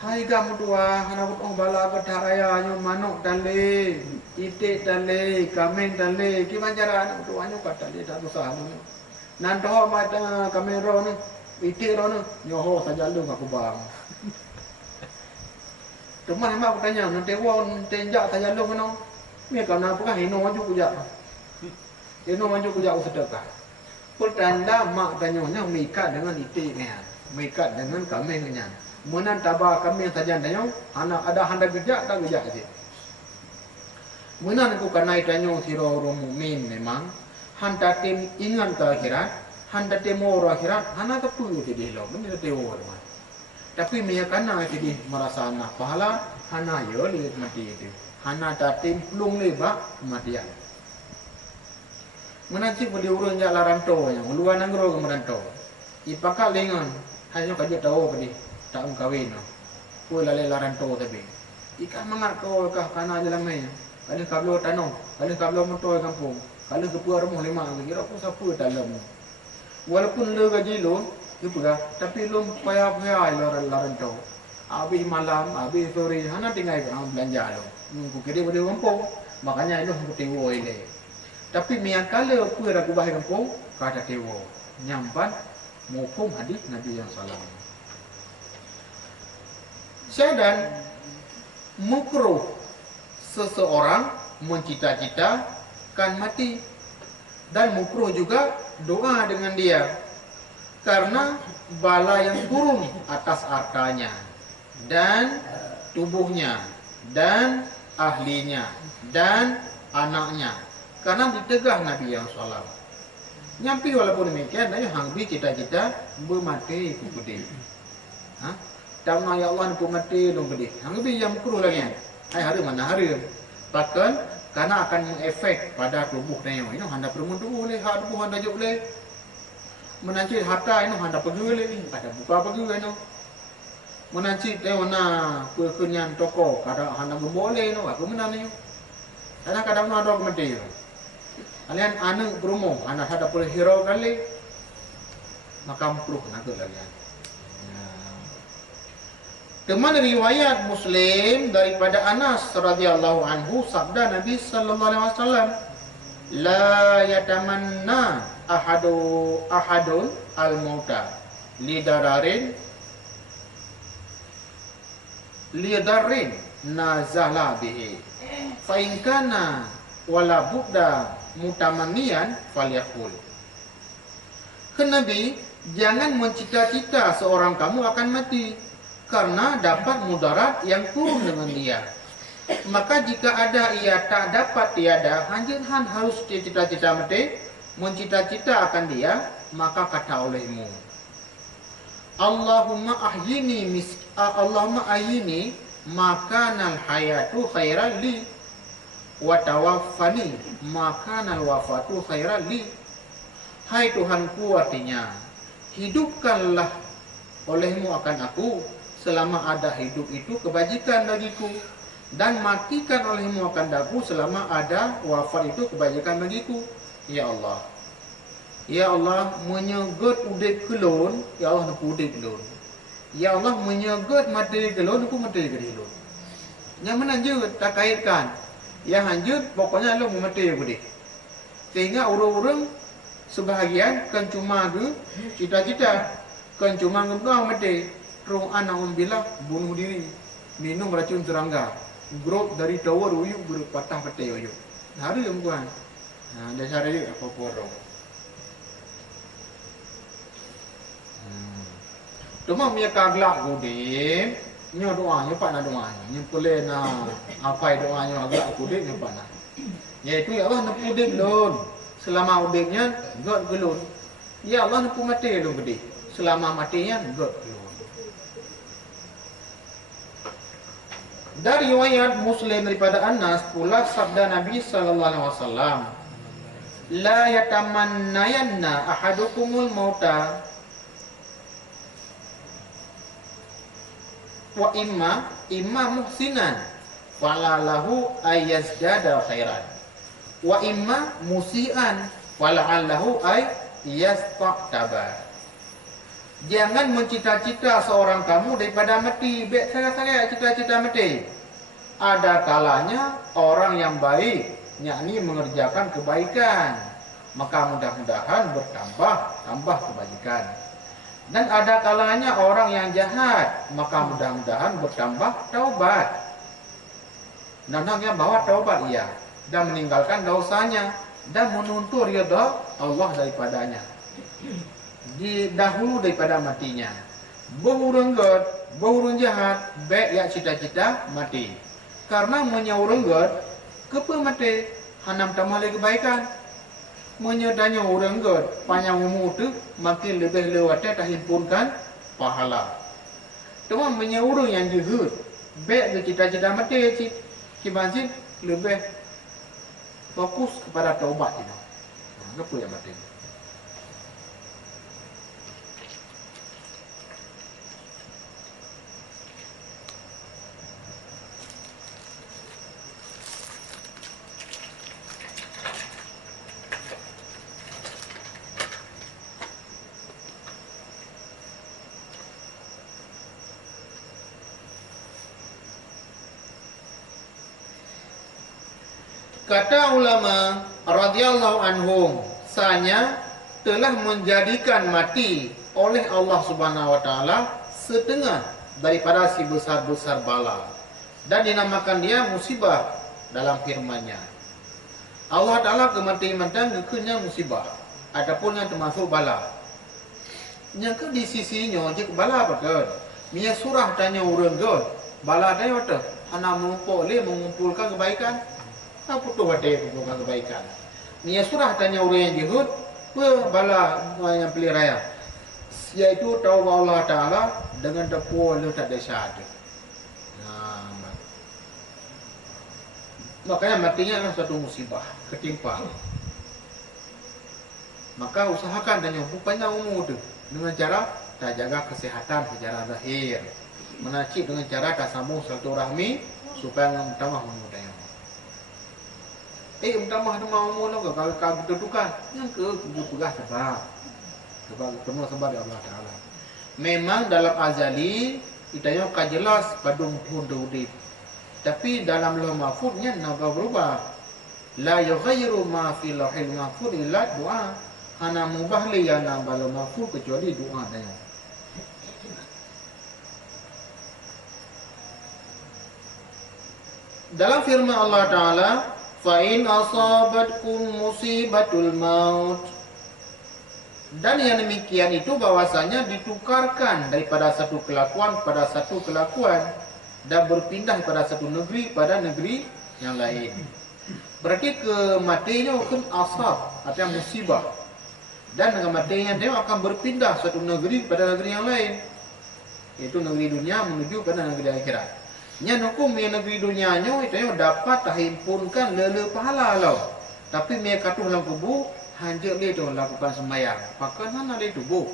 Hai kamu tua, anak orang bala berdaraya nyo manok tali, itik tali, kamen tali. Gimana cara anak tuanya kata tali tak usah nyo. Nanti mata kamera ni, itik ro ni, nyoho saja lu aku bang. Cuma mak aku tanya, nanti won tenjak saja lu kena. Ni kerana apa? Hino maju kujak. Hino maju kujak sedekah. Pertanda mak tanya mikat dengan itiknya, mikat dengan kambingnya. Menan tabah kambing saja tanya, anak ada hendak bijak tak bijak je. Menan aku kena tanya siro orang mukmin memang, hendak tim ingat ke akhirat, hendak tim orang akhirat, anak tak perlu jadi lo, benar dia orang. Tapi mereka kena jadi merasa anak pahala, anak yo lihat mati itu, anak tak tim pelung lebak kematian. Menanti boleh urun jak laranto yang luar nanggro ke meranto. Ipakak lengan hanya kaje tahu pedi tak kawin. Pun lalai laranto tapi. Ikan mangat kau kah kana jalan main. Kalau kablo tanong, kalau kablo motor kampung, kalau kepuar rumah lima kira aku siapa dalam. Walaupun le gaji lo, itu ga, tapi lo payah-payah laranto. Abi malam, abi sore, hana tinggal belanja lo. Ku kira boleh kampung, makanya itu aku tewo ile. Tapi miang kala apa aku bahai kampung, kata tewo. Nyampan mufhum hadis Nabi yang salam. Dan mukruh seseorang mencita-citakan mati. Dan makruh juga doa dengan dia, karena bala yang turun atas hartanya dan tubuhnya dan ahlinya dan anaknya, karena ditegah Nabi yang salam. Nyampi walaupun demikian, dan hangbi cita-cita bermati ku gede. Damna ya Allah ku mati dong gede. Hangbi yang makruh lagi. Hai hari mana hari. Bahkan karena akan mengefek pada tubuh neo. Ini handa permun tubuh boleh, hak tubuh handa jauh boleh. Menanci harta ini handa pergi boleh, ada buka pergi ini. Menanci na kunyan toko, kada handa boleh no, aku menan ni. Karena kadang ada mati. Kalian anu berumo, anak ada boleh hero kali, maka makruh nak lagi. Teman riwayat Muslim daripada Anas radhiyallahu anhu, sabda Nabi sallallahu alaihi wasallam, la yatamanna ahadun al-mauta lidarin nazala bihi fa in kana wala budda mutamannian falyakul. Nabi, jangan mencita-cita seorang kamu akan mati karena dapat mudarat yang turun dengan dia. Maka jika ada ia tak dapat tiada, hanjirhan harus cita-cita mati, mencita-cita akan dia, maka kata olehmu, Allahumma ahyini makanal hayatu khairan li wa tawaffani makanal wafatu khairan li. Hai Tuhanku, artinya hidupkanlah olehmu akan aku selama ada hidup itu kebajikan bagiku, dan matikan olehmu akan aku selama ada wafat itu kebajikan bagiku. Ya Allah, ya Allah, menyegut udip kelon, ya Allah nak udip kelon. Ya Allah, menyegut mati kelon, aku mati kelon. Yang mana je tak kaitkan. Yang lanjut pokoknya lo mati gede. Sehingga orang-orang sebahagian kan cuma ke cita-cita, kan cuma ngembang mati. Rong anak bilang bunuh diri, minum racun serangga, growth dari tower uyuk berpatah peti uyuk. Hari yang bukan. Nah, dasar ini apa porong. Cuma punya kaglak gede. Nyo doanya pak na doanya, nyo boleh na apa doanya agak kudip nyo pak na. Yaitu ya Allah nepu udip lon, selama udipnya god gelun. Ya Allah nepu mati lon gede, selama matinya god gelun. Dari riwayat Muslim daripada Anas pula sabda Nabi sallallahu alaihi wasallam, la yatamannayanna ahadukumul mauta wa imma muhsinan falalahu ayazdada khairan wa imma musian falalahu ayastaqtaba. Jangan mencita-cita seorang kamu daripada mati. Baik sangat-sangat cita-cita mati. Ada kalanya orang yang baik, yakni mengerjakan kebaikan, maka mudah-mudahan bertambah kebajikan. Dan ada kalanya orang yang jahat, maka mudah-mudahan bertambah taubat. Nanangnya bawa taubat ia, dan meninggalkan dosanya, dan menuntut ridha Allah daripadanya. Dahulu daripada matinya. Bahurung god, bahurung jahat, baik ya cita-cita mati. Karena menyaurung god, kepa mati, hanam tamale kebaikan. Menyedanya orang god, panjang umur tu makin lebih lewatnya tak himpunkan pahala. Cuma menyaurung yang jahat, baik ke cita-cita mati, kibansin lebih fokus kepada taubat ini. Apa yang mati? Kata ulama radhiyallahu anhum, sanya telah menjadikan mati oleh Allah Subhanahu wa taala setengah daripada si besar-besar bala, dan dinamakan dia musibah dalam firman-Nya. Allah Ta'ala kematian mentang kekenya musibah. Adapun yang termasuk bala. Yang ke di sisinya je bala apa ke? Mia surah tanya urang ke. Bala tanya apa? Hana mengumpulkan kebaikan. Apa tu wate mengumpulkan kebaikan? Mia surah tanya urang yang jihud. Bala yang pilih raya. Yaitu tahu Allah Ta'ala dengan tepuk lu tak ada syahadat. Makanya matinya adalah suatu musibah, ketimpa. Maka usahakan dan yang panjang umur tu dengan cara tak jaga kesehatan secara zahir, menacik dengan cara tak sambung silaturahmi supaya menambah umur dia. Menambah umur lo kalau kau kedudukan yang ke pegah sebab penuh sebab Allah Taala. Memang dalam azali kita yang jelas padung pun udip. Tapi dalam lauh mahfuznya naga berubah. La yughayyiru ma fi lauhil mahfuz illa doa. Hana mubah li yang dalam lauh mahfuz kecuali doa saja. Dalam firman Allah Taala, fa in asabatkum musibatul maut. Dan yang demikian itu bahwasanya ditukarkan daripada satu kelakuan pada satu kelakuan dan berpindah pada satu negeri pada negeri yang lain. Berarti kematiannya akan asab atau musibah. Dan dengan matinya dia akan berpindah satu negeri pada negeri yang lain. Itu negeri dunia menuju pada negeri akhirat. Nya hukum yang negeri dunianya itu dapat terhimpunkan lele pahala law. Tapi mereka katuh dalam kubu hanya dia tu lakukan sembahyang. Pakai mana dia tubuh.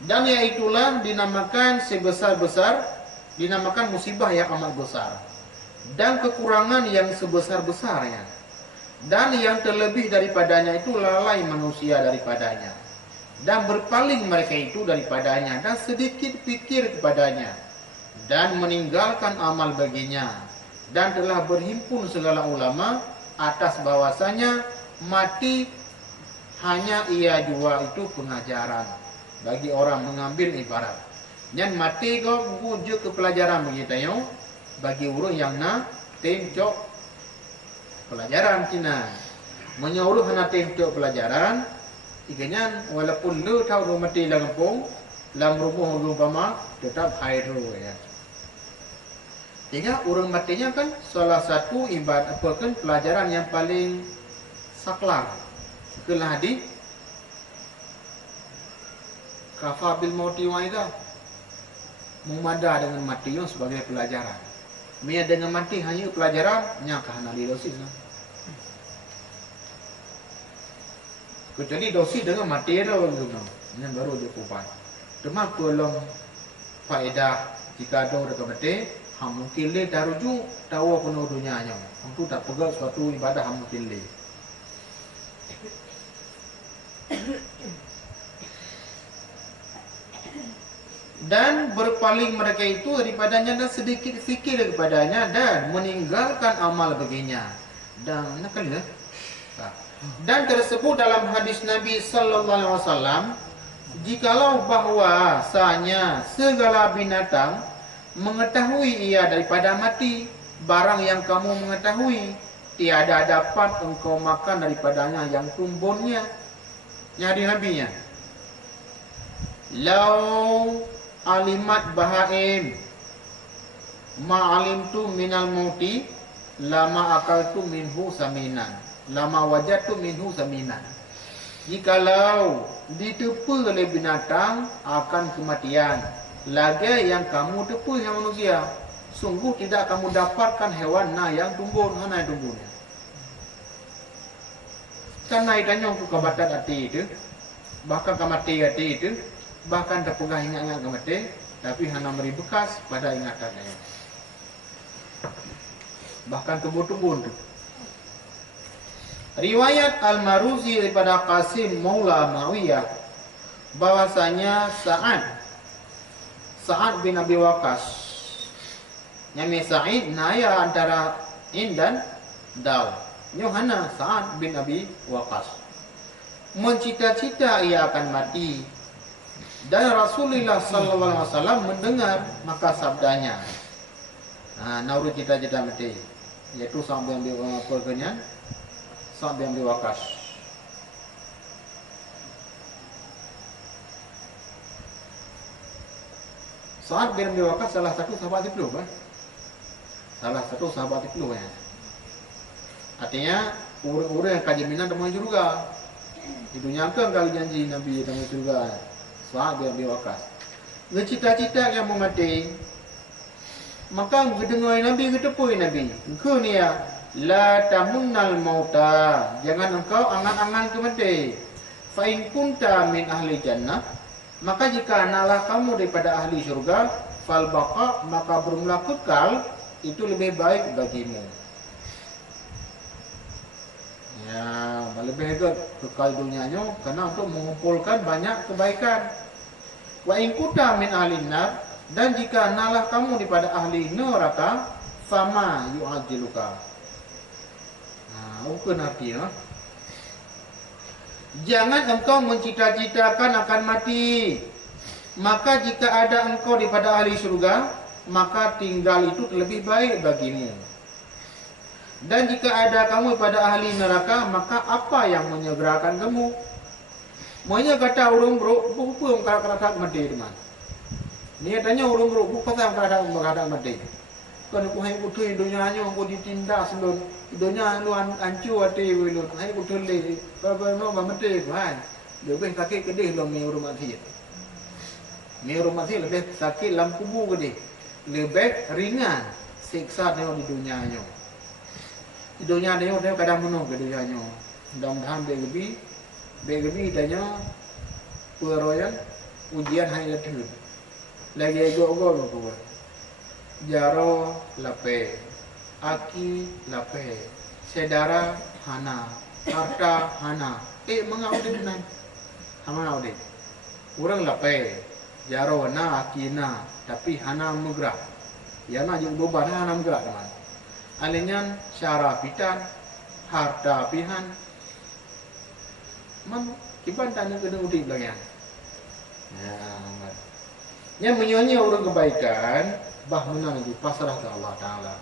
Dan iaitulah dinamakan sebesar-besar, dinamakan musibah yang amat besar. Dan kekurangan yang sebesar-besarnya. Dan yang terlebih daripadanya itu lalai manusia daripadanya. Dan berpaling mereka itu daripadanya. Dan sedikit fikir kepadanya. Dan meninggalkan amal baginya. Dan telah berhimpun segala ulama atas bahwasanya mati hanya ia jua itu pengajaran. Bagi orang mengambil ibarat. Yang mati kau wujud ke pelajaran begitu yo. Bagi orang yang nak tengok pelajaran Cina. Menyuruh nak tengok pelajaran. Ikanya walaupun lu tahu lu mati dalam kampung, dalam rumah lu bama tetap hairu ya. Sehingga orang matinya kan salah satu ibarat apa kan pelajaran yang paling saklar. Kelah di kafa bil mauti waidah, memada dengan mati yang sebagai pelajaran. Mia dengan mati hanya pelajaran nyakah nali dosis. Kecuali dosis dengan mati ada yang baru dia kupat. Cuma kolom faedah jika ada dekat mati, mungkin le daruju tahu penuh dunianya. Untuk tak pegang suatu ibadah mungkin le. Dan berpaling mereka itu daripadanya dan sedikit fikir kepadanya dan meninggalkan amal baginya. Dan nakal ya. Dan tersebut dalam hadis Nabi sallallahu alaihi wasallam, jikalau bahwasanya segala binatang mengetahui ia daripada mati, barang yang kamu mengetahui tiada dapat engkau makan daripadanya yang tumbunnya. Nyari nabinya. Lau alimat bahaim ma'alimtu minal mauti lama akaltu minhu saminan lama wajadtu minhu saminan. Jikalau ditepu oleh binatang akan kematian, lagi yang kamu tepu yang manusia, sungguh tidak kamu dapatkan hewan yang tumbuh hana tumbuhnya. Karena itanya untuk kebatan hati itu, bahkan kemati hati itu, bahkan terpegah ingat-ingat kemati, tapi hanya beri bekas pada ingatannya. Bahkan tumbuh-tumbuh itu. Riwayat Al-Maruzi daripada Qasim Maula Ma'wiyah bahwasanya Sa'ad bin Abi Waqqas, nyami Sa'id naya antara In dan Dal. Yohana Sa'ad bin Abi Waqqas mencita-cita ia akan mati, dan Rasulullah sallallahu alaihi wasallam mendengar maka sabdanya. Naurut cita-cita mati. yaitu Sa'd bin Abi Waqqas. Sa'd bin Abi Waqqas salah satu sahabat 10, salah satu sahabat 10 ya. Artinya orang-orang yang kaji minat temuan juga. Itu nyangka kali janji Nabi temuan juga. Sa'd bin Abi Waqqas. Ngecita-cita yang mau mati. Maka mendengar Nabi ketepui Nabi. Engkau ni ya, la tamunnal mauta. Jangan engkau angan-angan kemati. Fa in kunta min ahli jannah, maka jika analah kamu daripada ahli syurga, fal baqa, maka bermula kekal itu lebih baik bagimu. Ya, lebih baik kekal dunianya karena untuk mengumpulkan banyak kebaikan. Wa in kunta min ahli nar, dan jika nalah kamu daripada ahli neraka, fama yu'ajiluka. Nah, apa artinya? Jangan engkau mencita-citakan akan mati. Maka jika ada engkau daripada ahli surga, maka tinggal itu lebih baik bagimu. Dan jika ada kamu pada ahli neraka, maka apa yang menyegerakan kamu? Maknanya kata urung bro, buku yang kata mati teman. Dia tanya urung bro, buku pasal kata mati. Kan aku hai kutu dunia nya aku ditindas lun. Dunia lu ancu ati lu. Hai kutu le. Baba no mati kan. Lebih sakit kedih lo mi urung mati. Mi urung mati lebih sakit lam kubu kedih. Lebih ringan siksa dia di dunia nya. Di dunia dia kadang menung ke dunia nya. Mudah-mudahan begitu tanya peroyan ujian hai letu. Lagi go ko. Jaro lape, aki lape, sedara hana, harta hana. Mengaudit nan, mengaudit. Kurang lape, jaro na aki na, tapi hana menggerak. Ya na jeung beban hana menggerak teman. Alinyan syara pitan, harta pihan. Man kiban tanya kena udip lagian. Ya, yang menyonya orang kebaikan. Bah menang di pasrah ke Allah Ta'ala.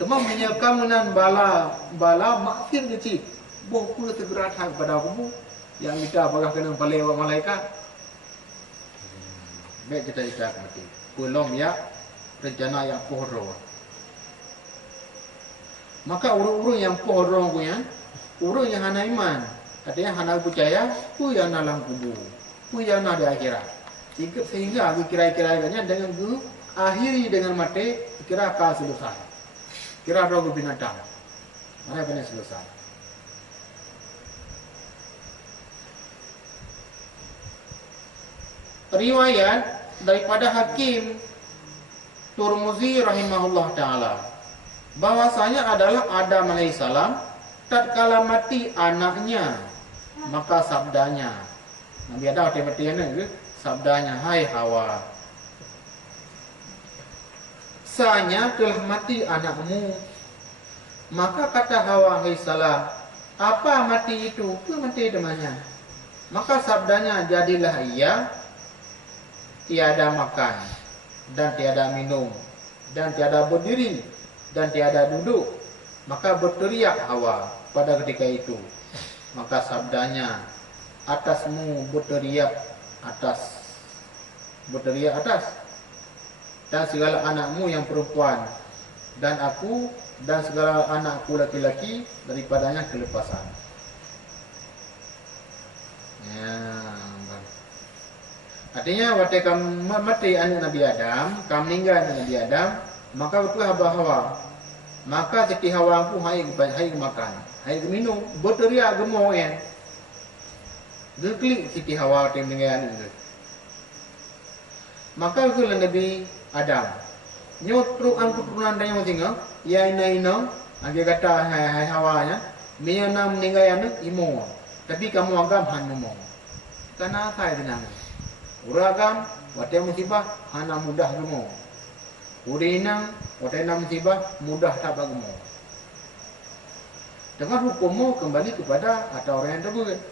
Teman menyekam menan bala maksir kecil. Boh pula tergerak kepada aku. Yang kita apakah kena palewa malaikat. Baik kita ikat mati. Belum ya rencana yang pohoro. Maka urung-urung yang pohoro punya, urung yang hana iman. Artinya hana percaya, ku yang nalang kubur. Ku yang ada akhirat. Sehingga aku kira-kiranya dengan ku akhiri dengan mati, kira akan selesai. Kira rogo binatang. Mana benar selesai. Riwayat daripada Hakim Turmuzi rahimahullah ta'ala, bahwasanya adalah Adam alaihissalam tatkala mati anaknya, maka sabdanya, Nabi Adam mati anak, sabdanya, hai Hawa, sanya telah mati anakmu. Maka kata Hawa alaihissalam, apa mati itu? Itu mati demanya. Maka sabdanya, jadilah ia tiada makan dan tiada minum dan tiada berdiri dan tiada duduk. Maka berteriak Hawa pada ketika itu. Maka sabdanya, atasmu berteriak atas, dan segala anakmu yang perempuan, dan aku dan segala anakku laki-laki daripadanya kelepasan. Ya, artinya waktu kamu mati anak Nabi Adam, kamu meninggal anak Nabi Adam, maka berkuah Hawa. Maka seti Hawa aku hai makan, hai minum, berteriak gemoh ya. Geklik seti Hawa waktu meninggal anak. Maka itulah Nabi Adam. Nyotru angkut turunan dia masing ya ina agi kata hai Hawanya, mina meninggal anak imo. Tapi kamu agam han mo. Karena saya tenang. Uragam wate musibah hana mudah gemo. Urina wate musibah mudah tak bagemo. Dengan hukummu kembali kepada atau orang yang tersebut.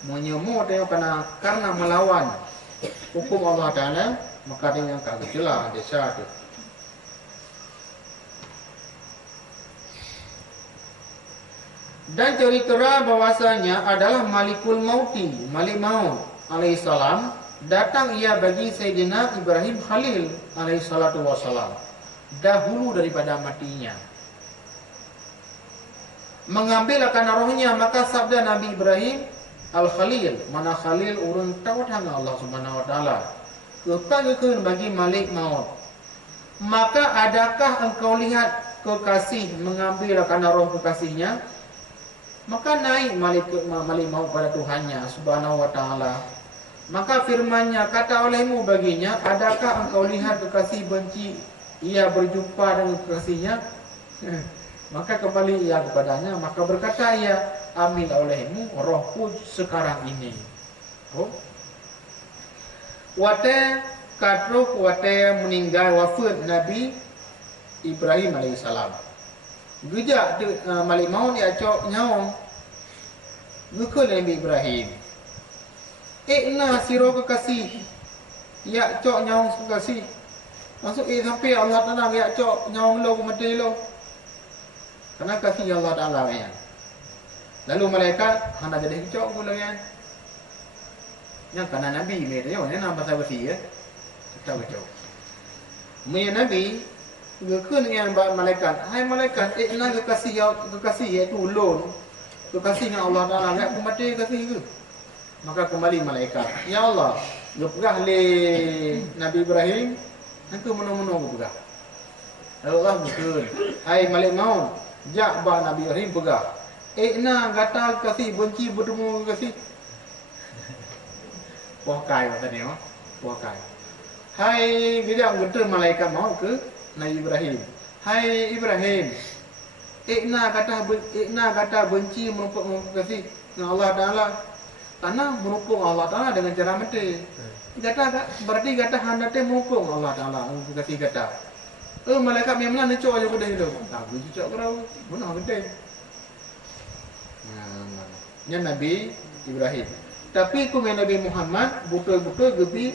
Menyemu dia karena melawan hukum Allah Ta'ala, maka dia yang kagak jelas desa itu. Dan cerita bahwasanya adalah Malikul Mauti, Malik Maut alaihissalam, datang ia bagi Sayyidina Ibrahim Khalil alaihissalatu wassalam dahulu daripada matinya. Mengambil akan rohnya, maka sabda Nabi Ibrahim Al-Khalil, mana Khalil urun tawat hang Allah Subhanahu wa taala, kepanggikeun bagi Malik Maut. Maka adakah engkau lihat kekasih mengambil akan roh kekasihnya? Maka naik Malik Maut pada Tuhannya Subhanahu wa taala. Maka firman-Nya, kata olehmu baginya, adakah engkau lihat kekasih benci ia berjumpa dengan kekasihnya? Maka kembali ia kepadanya, maka berkata ia, ambil olehmu rohku sekarang ini. Oh. Wate kadruk wate meninggal wafat Nabi Ibrahim alaihissalam. Gejak Malik Maut dia cok nyawang. Gukul Nabi Ibrahim. Ikna siro kekasih. Ya cok nyawang kekasih. Masuk sampai Allah Ta'ala ya cok nyawang lo mati lo. Karena kasih Allah Ta'ala ya. Lalu malaikat hendak jadi cok pula ya. Yang karena Nabi mereka ni nama bahasa besi ya. Kita cok. Mereka Nabi gukul dengan malaikat. Hai malaikat, ikna kekasih iaitu ulun. Kekasihnya Allah Ta'ala enggak mati kasih ke. Maka kembali malaikat. Ya Allah, lu pegah le Nabi Ibrahim, engkau menung-menung pegah. Lalu Allah betul. Hai Malik Maut, jak ba Nabi Ibrahim pegah. Ikna kata kasih benci bertemu kasih. Pokai katanya, pokai. Hai gejak betul malaikat maut ke Nabi Ibrahim. Hai Ibrahim, Ikna kata benci merupakan kasih dengan Allah Ta'ala. Karena merupung Allah Ta'ala dengan cara mati. Berarti kata handa te merupung Allah Ta'ala. Kasih kata. Malaikat memang nak cok aja pada itu. Tak boleh cok kerau. Mana gede. Ini Nabi Ibrahim. Tapi kumai Nabi Muhammad betul-betul gebi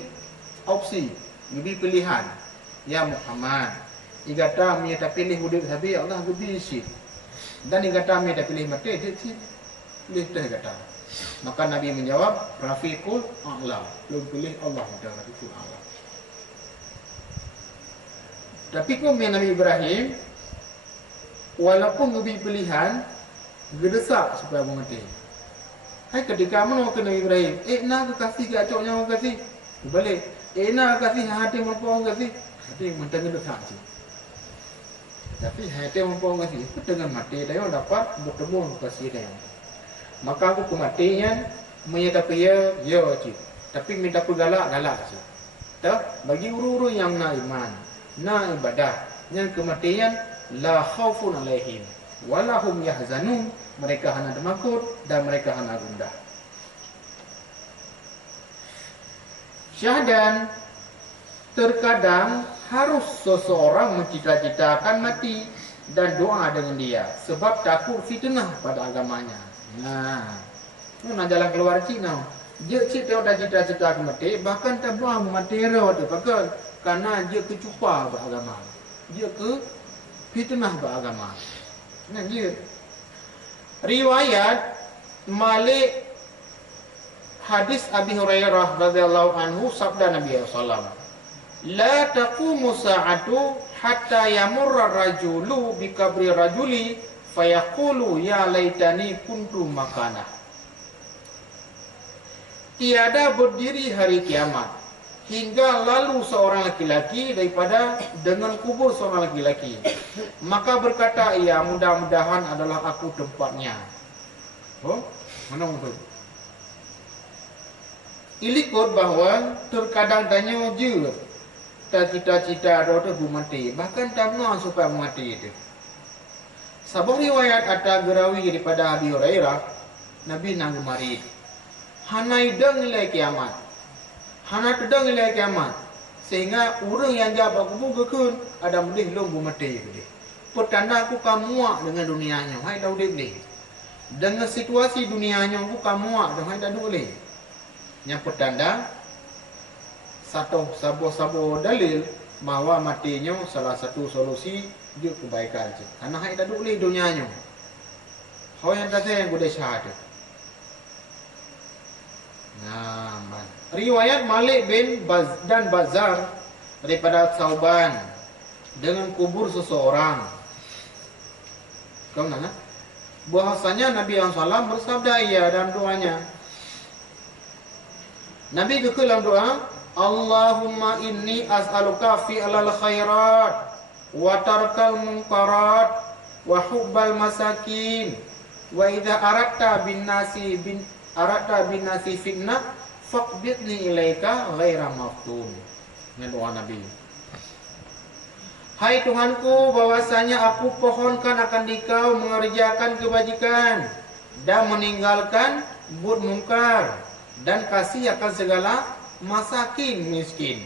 opsi, gebi pilihan. Ya Muhammad, igata mi tak pilih hidup habis Allah gebi isi. Dan igata mi tak pilih mati dia si pilih dah kata. Maka Nabi menjawab, Rafiqul A'la. Lu pilih Allah dan Rafiqul A'la. Tapi kumai Nabi Ibrahim, walaupun gebi pilihan, gedesak supaya mengerti. Hai ketika mana waktu Nabi Ibrahim, nak kekasih ke acok nyawa kasih. Balik, nak kasih hati merpong kasih. Hati mentang gedesak sih. Tapi hati merpong kasih, itu dengan mati dia dapat bertemu kasih dia. Maka aku kematian menyatakan ya cik. Tapi minta pegalak sih. Tak bagi uru-uru yang na iman, na ibadah, yang kematian la khaufun alaihim walahum yahzanun, mereka hanya takut dan mereka hanya gundah. Syahdan, terkadang harus seseorang mencita-citakan mati dan doa dengan dia sebab takut fitnah pada agamanya. Nah jalan keluar Cina. Dia cita-cita mati, bahkan tak mahu mati tu pakal karena dia kecupa beragama. Dia ke fitnah beragama. Nah dia riwayat Malik hadis Abi Hurairah radhiyallahu anhu sabda Nabi sallallahu alaihi wasallam, la taqumu sa'atu hatta yamurra rajulu bi qabri rajuli fayaqulu ya laitani kuntu makana. Tiada berdiri hari kiamat hingga lalu seorang laki-laki daripada dengan kubur seorang laki-laki. Maka berkata ia, mudah-mudahan adalah aku tempatnya. Oh, mana betul? Ilikut bahawa terkadang tanya je tak cita-cita ada tu mati. Bahkan tak nak supaya mati itu. Sebuah riwayat ada gerawi daripada Abi Hurairah, Nabi nang mari. Hanai deng nilai kiamat. Hana tedang nilai kiamat. Sehingga orang yang jawab aku gekun ada mendih lombu mati gede. Pertanda aku kamuak dengan dunianya. Hai dah udah ni. Dengan situasi dunianya aku kamuak dah hai dah boleh. Yang pertanda sabo dalil bahawa matinya salah satu solusi dia kebaikan je. Karena hai dah boleh dunianya. Hau yang tadi yang gudai syahada. Nah, riwayat Malik bin dan Bazar daripada Sauban dengan kubur seseorang. Kau mana? Bahasanya Nabi SAW bersabda ia dalam doanya. Nabi ke dalam doa, Allahumma inni as'aluka fi'lal khairat wa tarkal munkarat wa hubbal masakin wa idza aradta bin nasi fitnah faqbidni ilaika ghaira maftun. Ini doa Nabi. Hai Tuhanku, bahwasanya aku pohonkan akan Dikau mengerjakan kebajikan dan meninggalkan buat mungkar dan kasih akan segala masakin miskin.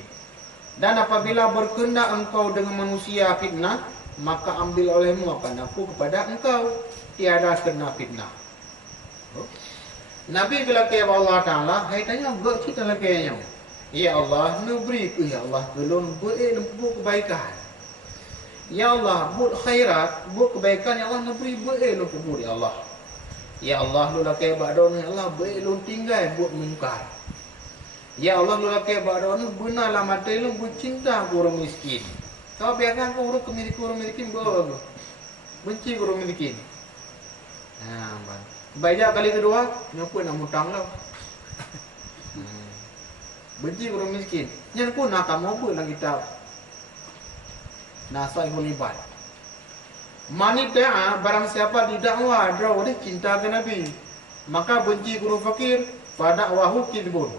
Dan apabila berkehendak Engkau dengan manusia fitnah, maka ambil olehmu akan aku kepada Engkau, tiada kena fitnah. Nabi bila ke Allah Taala, hai tanya gak cerita lagi nya. Ya Allah, neberi ku ya Allah, belum buat kebaikan. Ya Allah, buat khairat, buat kebaikan ya Allah, neberi buat kubur ya Allah. Ya Allah, lu laki badon ya Allah, belum tinggal buat mungkar. Ya Allah, lu laki badon benarlah mati lu bercinta ku orang miskin. Kau biarkan ku urus orang miskin gua. Benci ku orang miskin. Nah, baik kali kedua, nyapu nak mutang lah. Benci orang miskin. Yang pun nak kamu pun lagi tahu. Nasai hulibat. Manita barang siapa didakwa draw dia cinta ke Nabi, maka benci guru fakir, pada wahu kidbun.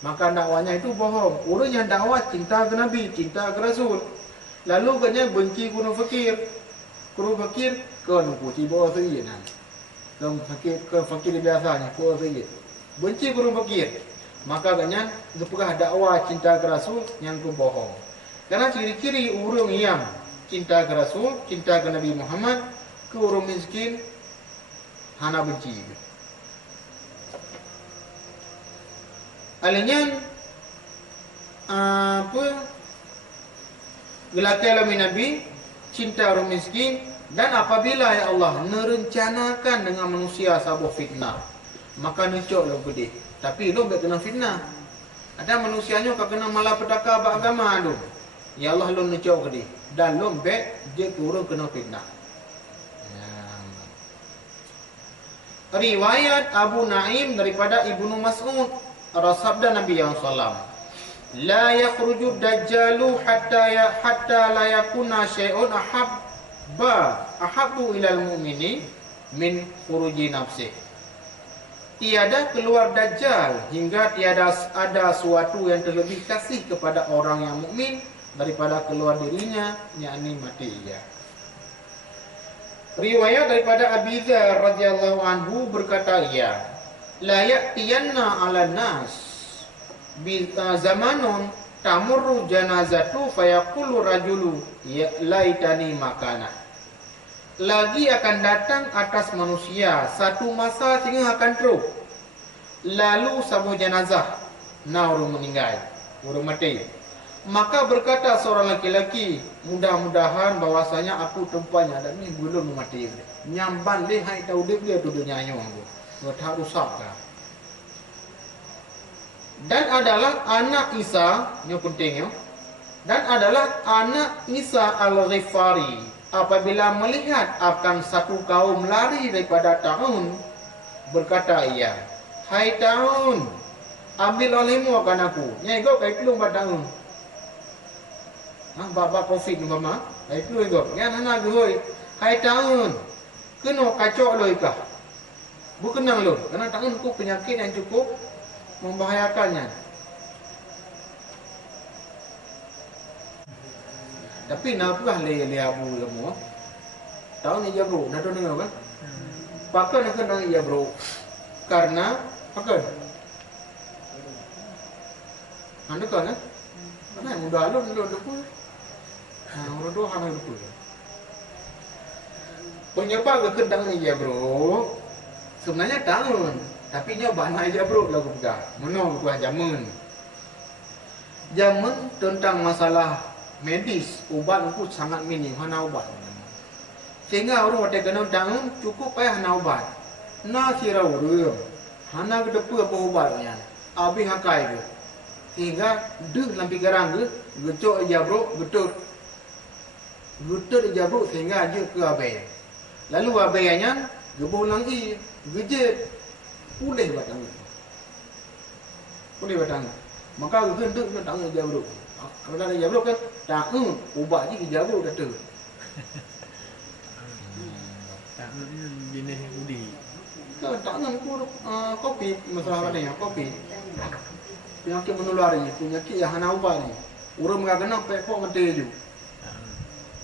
Maka dakwanya itu bohong. Orang yang dakwah cinta ke Nabi, cinta ke Rasul. Lalu katanya benci guru fakir. Guru fakir ke nuku tiba saja nan. Ke fakir biasanya ke saja. Benci guru fakir. Maka katanya gepegah dakwah cinta ke Rasul yang ku bohong. Karena ciri-ciri orang yang cinta ke Rasul, cinta ke Nabi Muhammad, ke orang miskin, hana benci. Alanya apa? Gelakai Nabi, cinta orang miskin, dan apabila ya Allah merencanakan dengan manusia sabuh fitnah, maka nucuk lo gede. Tapi lo tak kena fitnah. Ada manusianya kau kena malapetaka beragama lo. Ya Allah lo nucuk gede. Dan lo dia turun kena fitnah. Riwayat Abu Naim daripada Ibnu Mas'ud, sabda Nabi yang salam, la yakhruju dajjalu hatta la yakuna syai'un ahabbu ilal mu'mini min khuruji nafsi. Tiada keluar dajjal hingga tiada ada suatu yang terlebih kasih kepada orang yang mukmin daripada keluar dirinya, yakni mati ia. Riwayat daripada Abi Dzar radhiyallahu anhu berkata ia, la ya'tiyanna 'alan nas bi zamanun tamurru janazatu fayaqulu rajulu ya laitani makana. Lagi akan datang atas manusia satu masa sehingga akan teruk. Lalu sabu jenazah orang meninggal, orang mati. Maka berkata seorang laki-laki, mudah-mudahan bahwasanya aku tempatnya dan ni belum mati. Nyamban dia hai tahu dia tu nyanyo aku. Tak rusaklah. Dan adalah anak Isa, ini penting ya. Dan adalah anak Isa Al-Ghifari. Apabila melihat akan satu kaum lari daripada Ta'un, berkata ia, hai Ta'un, ambil olehmu akan aku. Nyai kau kai pelung pada Ta'un. Bapa COVID ni mama, kai pelung kau. Yang anak gue, hai Ta'un, kena kacau lo ikah. Bukenang lo, kerana Ta'un ku penyakit yang cukup membahayakannya. Tapi napkah le abu lemo. Tahu ni jabro, nak tahu dengar kan? Pakai nak kena ia bro. Karena pakai. Anda kan? Mana mudah alun depu. Orang doa hang depu. Penyebab kedang ni ya bro. Sebenarnya tahun, tapi nyoba nak aja bro lagu pegang. Menong ku jamun. Jamun tentang masalah medis, ubat aku sangat minim, hana ubat. Sehingga orang wate kena tangan cukup payah hana ubat. Na sira urang. Hana ke depu apa ubatnya. Abi hakai ke. Sehingga deh lampi garang ke, gecok jabro, getut jabro sehingga aja ke abai. Lalu abainya gebuh lagi, gejet pulih batang. Pulih batang. Maka gendut ke tangan jabro. Kalau ada jabro kan, tangan ubat je ke jabro kata. Tangan jenis udi. Tangan kopi masalah apa ni? Kopi. Penyakit menular ni, penyakit yang hana ubat ni. Urang enggak kena pekok mati je.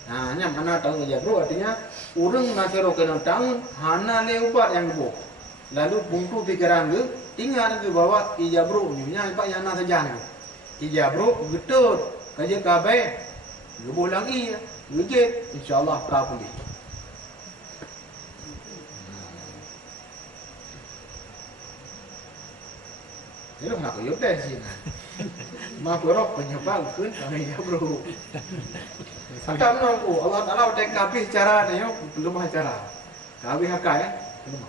Nah, nya mana tahu aja bro, artinya urang nasero kena tangan hana le ubat yang bo. Lalu bungku pikiran ke, ingat ke bahwa ijabro ni nya pak yang nak saja ni. Ijabro getut, kerja kabe, gebuh lagi, gejek, insyaallah ka pulih. Ini nak kau tes sih. Mak korok penyebab kun kami ya bro. Atam nongku Allah Taala udah kabeh cara ni yo belum cara. Kabeh hakai ya. Belum.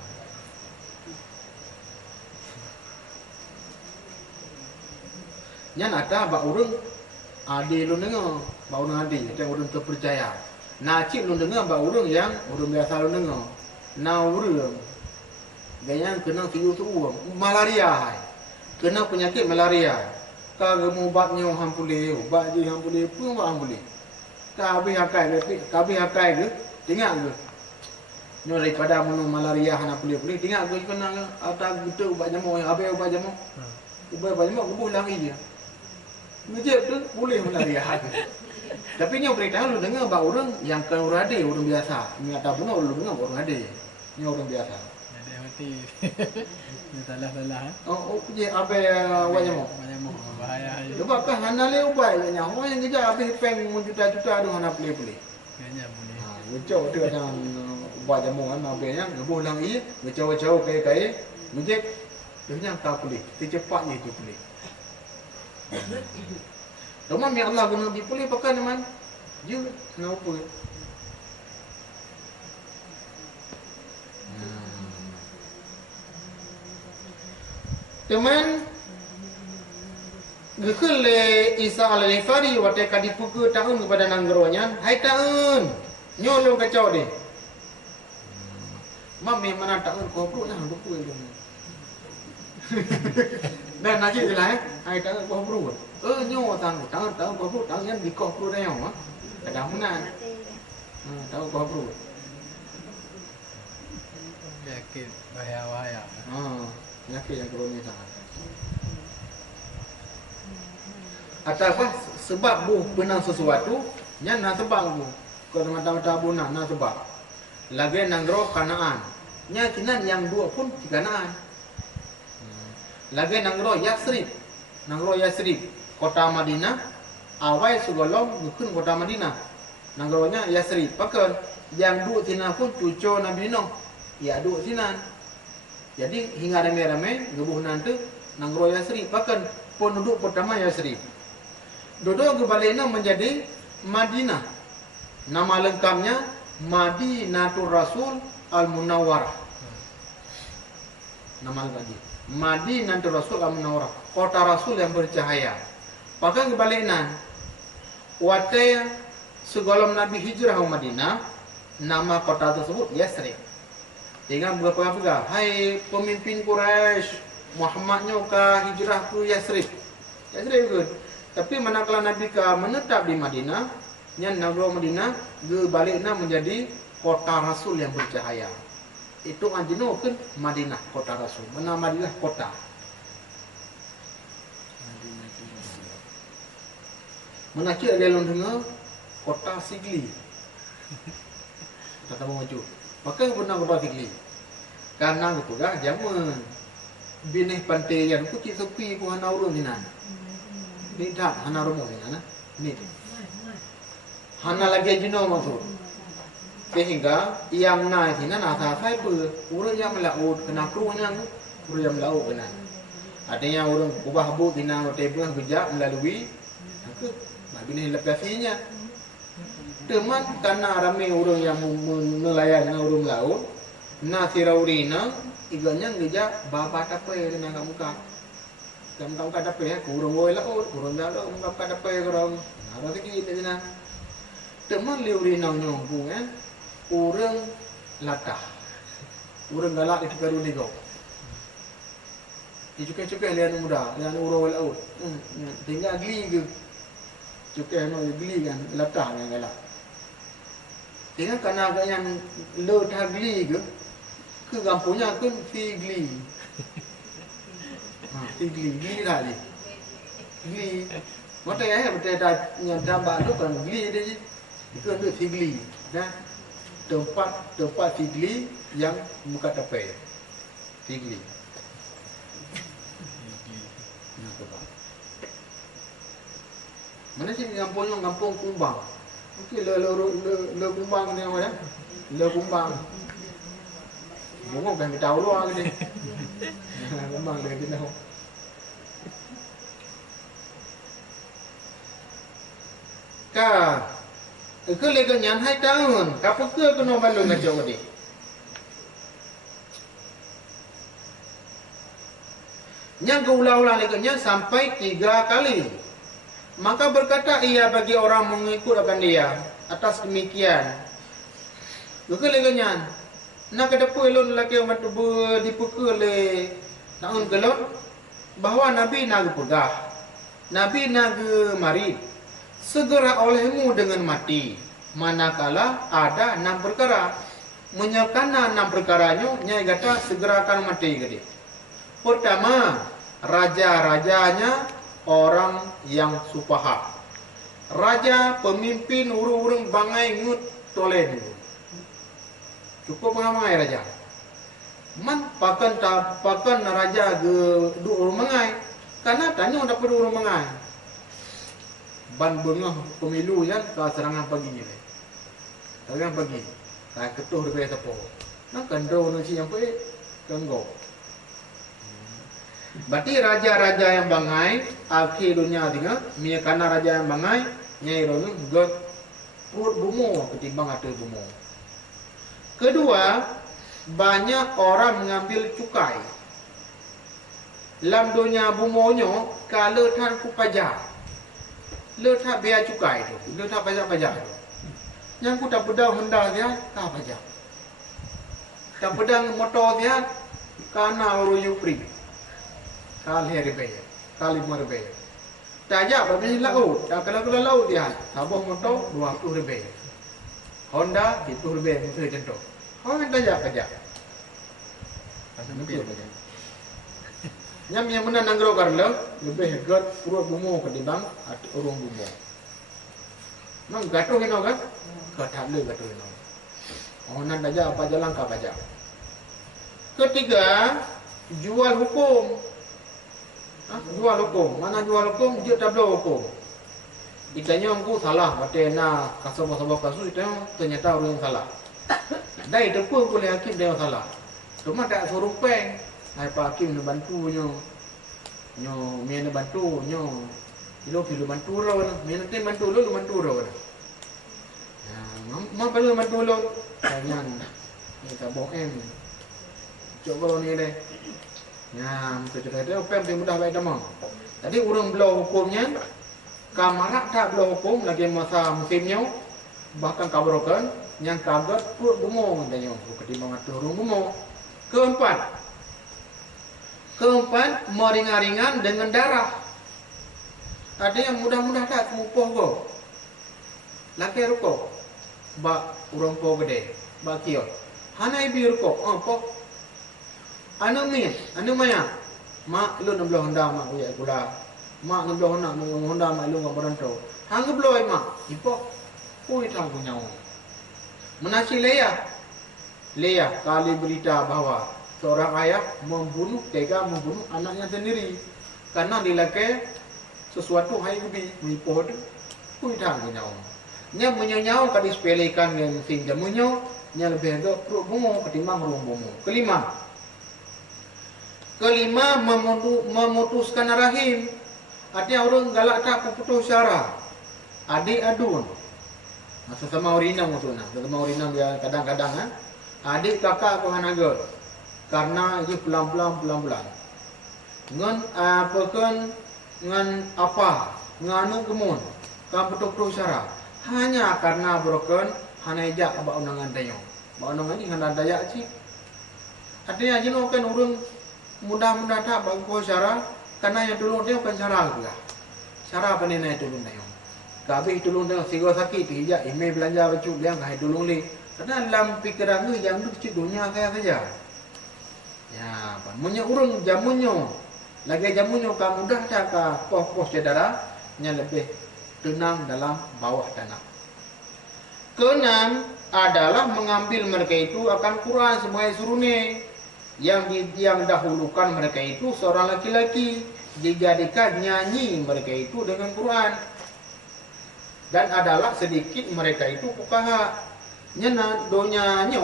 Nya ada bak urang ade lu dengar, bak urang ade yang urang terpercaya. Nacip lu dengar bak urang yang urang biasa lu dengar. Na urang gaya kena tiu malaria hai. Kena penyakit malaria. Kagak mau ubatnya hampulih, ubat je hampulih pun hampulih. Kabeh hakai ke, tengok ke. Ni daripada menu malaria hana pulih-pulih, tengok ke kena ada gitu ubat jamuk, habis ubat jamuk. Ubat jamuk gebuh lari je. Ngejep tu boleh malaria. Tapi ni beritahu lu dengar bak orang yang kan orang ade, orang biasa. Ni ada pun lu dengar orang ade. Ni orang biasa. Ada mati. Salah-salah. Oh, je apa ubat jamuk. Bahaya. Sebab kan hana le ubat nya. Orang yang kerja habis peng juta-juta tu hana pulih-pulih. Kayaknya boleh. Ha, ngecok tu dengan ubat jamuk kan habisnya gebuh lagi, ngecok-ngecok kai-kai, ngejek dia tak pulih. Secepatnya dia pulih. Domam ya Allah guna dipulih pakai man. Je kenapa? Teman gekul le Isa al-Ghifari wate kadipuku tahun kepada nanggronya, hai tahun. Nyolong kacau deh. Mami mana tahun kau perlu lah buku itu. Dan nak je lah hai tahun kau perlu. Nyo tahun kau perlu tahun yang di kau perlu dah yang kadang mana. Tahun kau perlu. Penyakit bahaya-bahaya. Penyakit yang kronis sangat. Atau apa sebab bu benang sesuatu nya na sebab bu. Kalau mata-mata bu na sebab. Lagi nanggro Kanaan. Nya kinan yang dua pun di Kanaan. Lagi nanggro Yasrib. Nanggro Yasrib kota Madinah. Awai segolong bukan kota Madinah. Nanggronya Yasrib. Pakai yang dua tina pun cucu Nabi Nuh. Ya dua sinan. Jadi hingga rame-rame gebuh nanti nanggro Yasrib. Pakai penduduk pertama Yasrib. Duduk kebalina menjadi Madinah. Nama lengkapnya Madinatul Rasul Al-Munawwarah. Nama lengkapnya Madinatul Rasul Al-Munawwarah, kota Rasul yang bercahaya. Pakai kebalinan wataya segolong Nabi hijrah ke Madinah, nama kota tersebut Yasrib. Tinggal berapa-apa, hai pemimpin Quraisy, Muhammadnya ke hijrah ke Yasrib. Yasrib good. Tapi manakala Nabi ka menetap di Madinah, yang negara Madinah gebalikna menjadi kota Rasul yang bercahaya. Itu anjino kan Madinah kota Rasul. Mana Madinah kota. Menakir dia dengar kota Sigli. Kata maju. Pakai benar kota Sigli. Karena itu kan jaman binih pantai yang kucing sepi ku hana urang hinan. Ni dah hana rumah ni hana lagi jino maksud sehingga yang naik hina nasa saya ber urang yang melaut kena krunya urang yang melaut kena artinya urang ubah bu hina tebah bijak melalui aku bagi ni lepasinya Teman karena ramai orang yang nelayan dengan orang laut, na siraurina iganya ngeja bapa tape dengan kamuka. Kamu tape ya, kurang boy laut, kurang jalo, kamu tape kurang. Apa sih kita jena? Teman liurina nyongku kan, orang latah, orang galak itu baru nego. Cukai-cukai lihat muda, lihat orang laut. Tinggal geli ke, cukai no geli kan, latah yang galak. Tinggal karena agak yang latah geli ke kampungnya kan figli. Geli tadi. Geli. Mata ya, betul yang tambah tu kan geli dia je. Itu ada figli. Nah, tempat figli yang muka tapai. Figli. Mana sih kampung Kumbang? Mungkin le Kumbang ni orang. Le Kumbang. Mungkin kan kita tahu luar ni. Kumbang le kita tahu. Ka, ke le ganyan hai tahun. Kapok ke no balu ngajau ni. Yang keulang-ulang leganyan sampai 3 kali. Maka berkata ia bagi orang mengikut akan dia atas demikian. Bukan leganyan. Nak kedepu elon laki umat tubuh dipukul le tahun gelot bahawa Nabi nak pegah. Nabi nak marid. Segera olehmu dengan mati. Manakala ada 6 perkara. Menyakana 6 perkaranya nyai kata segera akan mati gede. Pertama, raja-rajanya orang yang supaha. Raja, pemimpin, urung-urung bangai ngut tolen. Cukup mengamai raja. Man pakan raja ke du urung mengai. Karena tanya dapat urung mengai. Ban bengah pemilu yang ke serangan pagi ni. Serangan pagi. Tak ketuh dekat siapa. Nak kandau nasi yang pe kanggo. Berarti raja-raja yang bangai akhir dunia tiga, mia karena raja yang bangai nyai rono gak perut bumo ketimbang hati bumo. Kedua, banyak orang mengambil cukai. Dalam dunia bumonyo kalau tan ku pajak. Letak biaya cukai tu, letak pajak-pajak tu. Yang ku tak pedang hendak dia, tak pajak. Tak pedang motor dia, karena orang Yupri. Kali ribaya, kali ribaya. Tajak berapa laut, kalau laut dia, sabuk motor 20 ribaya. Honda 70 ribaya, itu contoh. Kau kan tajak. Yang mana nanggro karlo, lebih hebat purut bumo ketimbang atau urung bumo. Nang gatuh hino kan, gatal le gatuh hino. Onan tajak apa jalan kah pajak. Ketiga, jual hukum. Jual hukum. Mana jual hukum? Dia tablo hukum. Itanya aku salah. Batena kasar-kasar kasus itu ternyata orang yang salah. Dari depan boleh hakim dia yang salah. Cuma tak suruh peng. Hai pak hakim nak bantu nyo. Mien nak bantu nyo. Ilo perlu bantu rawon. Mien nanti bantu lo bantu rawon. Mau perlu bantu lo. Jangan. Ni tak bohong. Coba ni deh. Ya, kita kata apa yang mudah baik demam. Tadi orang belau hukumnya, kamarak tak belau hukum lagi masa musimnya, bahkan kabrokan yang kabar perut bumong katanya, ketimbang turun bumong. Keempat, meringan-ringan dengan darah. Ada yang mudah-mudah tak mupoh go. Laki ruko, bak urang po gede, bak kiot. Hana ibi ruko, po. Anu maya. Mak lu nak belah honda mak uya gula. Mak nak belah honda mak lu ngam berantau. Hang belah mak. Ipo. Pui tang punya. Menasi Leah kali berita bahawa seorang ayah tega membunuh anaknya sendiri karena dilakai sesuatu hai ubi mipo tu. Pui tang punya. Nya menyau kadis pelekan dengan sing jamunyo nya lebih agak perut bungo ketimbang ruang bungo. Kelima, memutuskan rahim. Artinya orang galak tak putus syarah. Adik adun. Sesama urinam tu nah. Sesama urinam dia kadang-kadang kan. Adik kakak ko hanaga. Karena ia pelan-pelan. Ngan apa kan ngan apa nganu kemun. Kan betul-betul syara. Hanya karena broken hanejak ba unangan dayo. Ba unangan ni hana dayak ci. Artinya jino kan urang mudah-mudah tak ba ko syara karena yang dulu dia kan syara pula. Syara apa ni naik dulu dayo. Kabeh tolong dia sigo sakit hijak email belanja baju dia ngai tolong le. Karena dalam pikiran tu yang tu kecil dunia kaya saja. Ya, punya urang jamunyo. Lagi jamunyo ka mudah tak ka pos-pos saudara nya lebih tenang dalam bawah tanah. Keenam adalah mengambil mereka itu akan Quran sebagai surune yang dahulukan mereka itu seorang laki-laki dijadikan nyanyi mereka itu dengan Quran. Dan adalah sedikit mereka itu pukaha nyana donyanya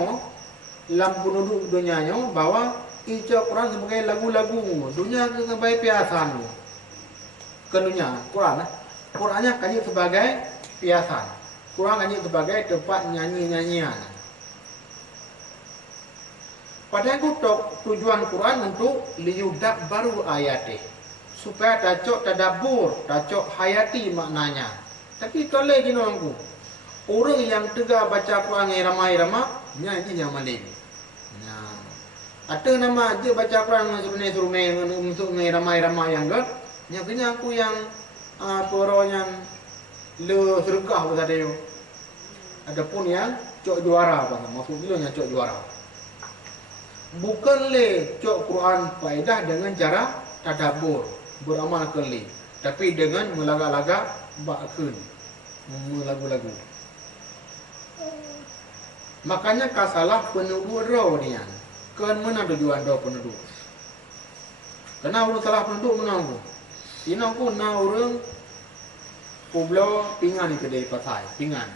lam penduduk donyanya bahwa ica Quran sebagai lagu-lagu dunia sebagai piasan ke dunia Quran Qurannya kaji sebagai piasan Quran kaji sebagai tempat nyanyi-nyanyian. Padahal itu tujuan Quran untuk liyudak baru ayatih supaya tacok tadabur tacok hayati maknanya. Tapi kalau gini orang yang tegak baca Quran yang ramai-ramai, nyanyi yang maling. Nah, ada nama je baca Quran surunai untuk ramai-ramai yang ber, nyaknya aku yang orang yang le sergah pada dia. Adapun yang cok juara apa? Maksudnya yang cok juara. Bukan le cok Quran faedah dengan cara tadabbur, beramal keli, tapi dengan melaga-laga bakun. Lagu-lagu. Makanya kasalah penuduh roh ni kan. Kan mana tujuan doa penuduh? Kena urus salah penuduh mana aku? Ini aku na orang pulau pingan ni kedai pasai, pingan.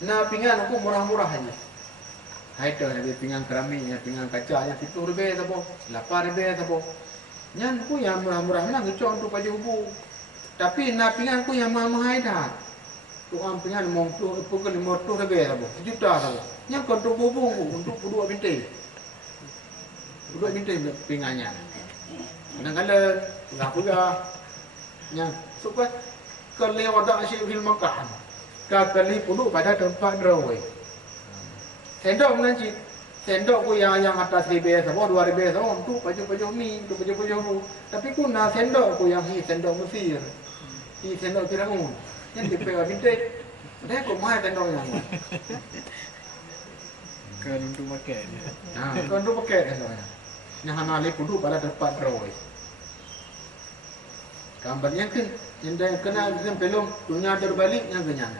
Na pingan aku murah-murah aja. Hai tu ada pingan keramiknya, pingan kaca yang RM7 sapo, RM8 sapo. Nyan ku yang murah-murah mana ngecok untuk baju bubu. Tapi nak pingan ku yang mahal-mahal dah. Tuan pingan mau tu pukul RM50 sahaja, RM1 sahaja. Yang kontrol bubung untuk dua bintik. Dua bintik pingannya. Kadang-kadang enggak pula. Yang supaya kalau ada asyik film makan. Kali puluh pada tempat drawing. Sendok nanti. Sendok ku yang atas RM1,000 sahaja, RM2,000 sahaja untuk baju-baju mi, untuk baju-baju. Tapi ku nak sendok ku yang sendok Mesir. Di sendok Firaun yang dipegang bintik. Dah kau mahal sendoknya. Kan untuk pakai dia. Kan untuk pakai sendoknya. Yang hana le kudu pada tempat rawai. Gambarnya kan yang dah kena dengan pelong dunia terbalik yang kenyang.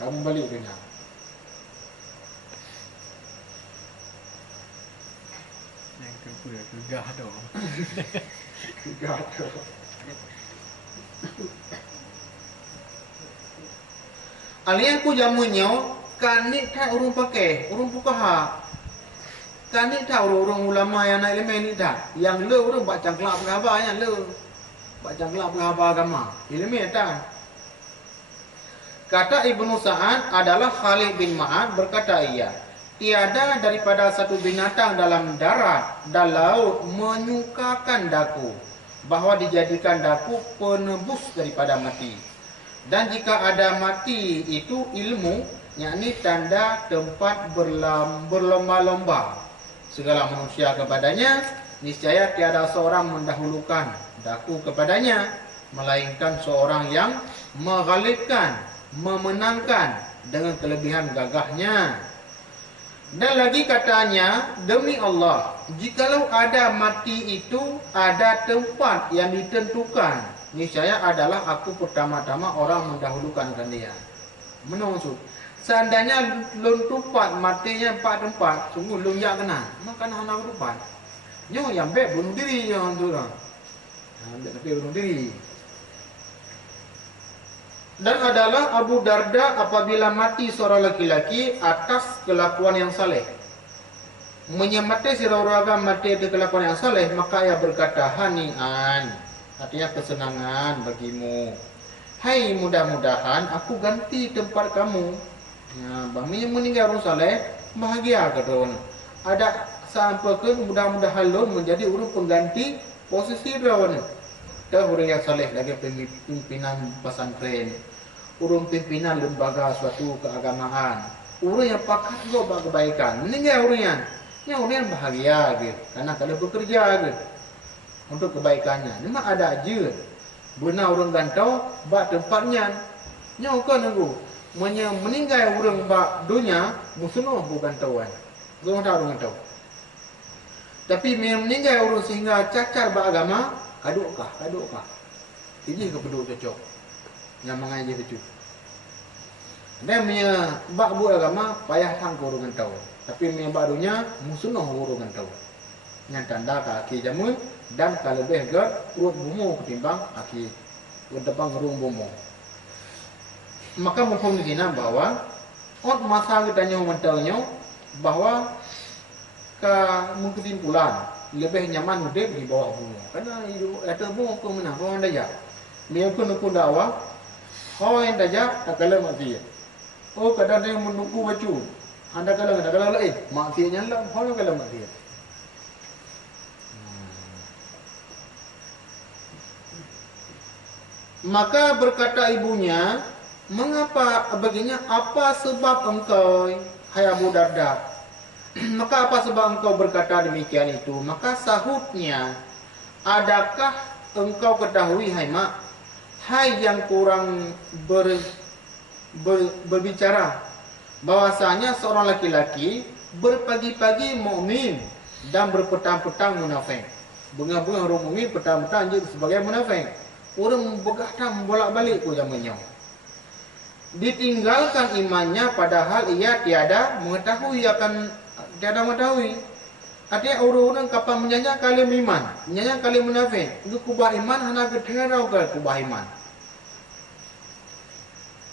Kamu balik kenyang. Yang kedua gegah dong. Gegah dong. Alian ku jamunyo kanik tak urung pakai, urung pukaha. Kanik tak urung ulama yang nak ilmu ni tak. Yang le urung baca kelab berapa yang le. Baca kelab berapa agama. Ilmu tak. Kata Ibnu Sa'ad adalah Khalid bin Ma'ad berkata ia, tiada daripada satu binatang dalam darat dan laut menyukakan daku bahawa dijadikan daku penebus daripada mati. Dan jika ada mati itu ilmu, yakni tanda tempat berlomba-lomba segala manusia kepadanya, niscaya tiada seorang mendahulukan daku kepadanya, melainkan seorang yang menghalibkan, memenangkan dengan kelebihan gagahnya. Dan lagi katanya, demi Allah, jikalau ada mati itu ada tempat yang ditentukan, niscaya adalah aku pertama-tama orang mendahulukan dia. Menusuk. Seandainya lun tupat matinya 4 tempat, sungguh lun jak kena. Maka nak tupat. Nyo yang baik bunuh diri yang tu orang. Tapi bunuh diri. Dan adalah Abu Darda apabila mati seorang laki-laki atas kelakuan yang saleh. Menyemati sirah-raga mati di kelakuan yang saleh, maka ia berkata hani'an. Artinya kesenangan bagimu. hai mudah-mudahan aku ganti tempat kamu. Ya, bami yang meninggal orang saleh bahagia kata orang. Ada sampai ke mudah-mudahan lo menjadi orang pengganti posisi dia orang. Dah orang yang saleh lagi pimpinan pesantren, orang pimpinan lembaga suatu keagamaan, orang yang pakat go buat kebaikan. Meninggal orang yang orang yang bahagia gitu. Karena kalau bekerja gitu untuk kebaikannya. Memang ada aja. Benar orang gantau bak tempatnya. Nyaw kan nunggu. Meninggal orang bak dunia musuh bukan tauan. Orang tahu orang tahu. Tapi meninggal orang sehingga cacar bak agama, kadukkah? Ini kepeduk cocok. Yang mengaji itu. Dan bak bu agama payah tang orang tahu. Tapi bak dunia musuh orang tahu. Yang tanda kaki jamun dan kalau lebih ke urut bumu ketimbang aki depan ngerung bumu. Maka mufhum di sini bahwa masa kita mentaunya bahwa ke kesimpulan lebih nyaman hidup di bawah bumu. Karena ada bumu ke mana? Bawah daya. Dia pun dakwah. Yang daya tak kalah mati. Kadang dia menunggu baju. Anda kalah lain. Maksinya lah. Kalah mati. Maka berkata ibunya, mengapa begini? Apa sebab engkau, hai Abu Darda? Maka apa sebab engkau berkata demikian itu? Maka sahutnya, adakah engkau ketahui, hai mak, hai yang kurang berbicara, bahwasanya seorang laki-laki berpagi-pagi mukmin dan berpetang-petang munafik. Bunga-bunga orang mukmin petang-petang jadi sebagai munafik. Orang begadang bolak-balik ke zamannya. Ditinggalkan imannya padahal ia tiada mengetahui. Artinya orang-orang kapan menyanyi kali iman, menyanyi kali munafik. Itu kubah iman hanya keterau ke kubah iman.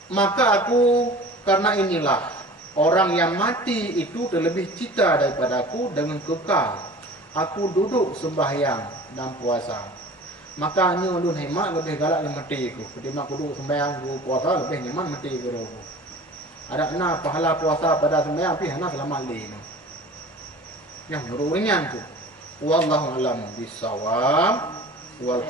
Maka aku karena inilah orang yang mati itu terlebih cita daripada aku dengan kekal. Aku duduk sembahyang dan puasa. Maka ni ulun hemat lebih galak yang mati aku. Ketimbang aku duduk sembahyang aku puasa lebih nyaman mati aku. Ada kena pahala puasa pada sembahyang tapi hanya selamat lino. Yang ringan tu. Wallahu a'lam bishawab. Walhamdulillah.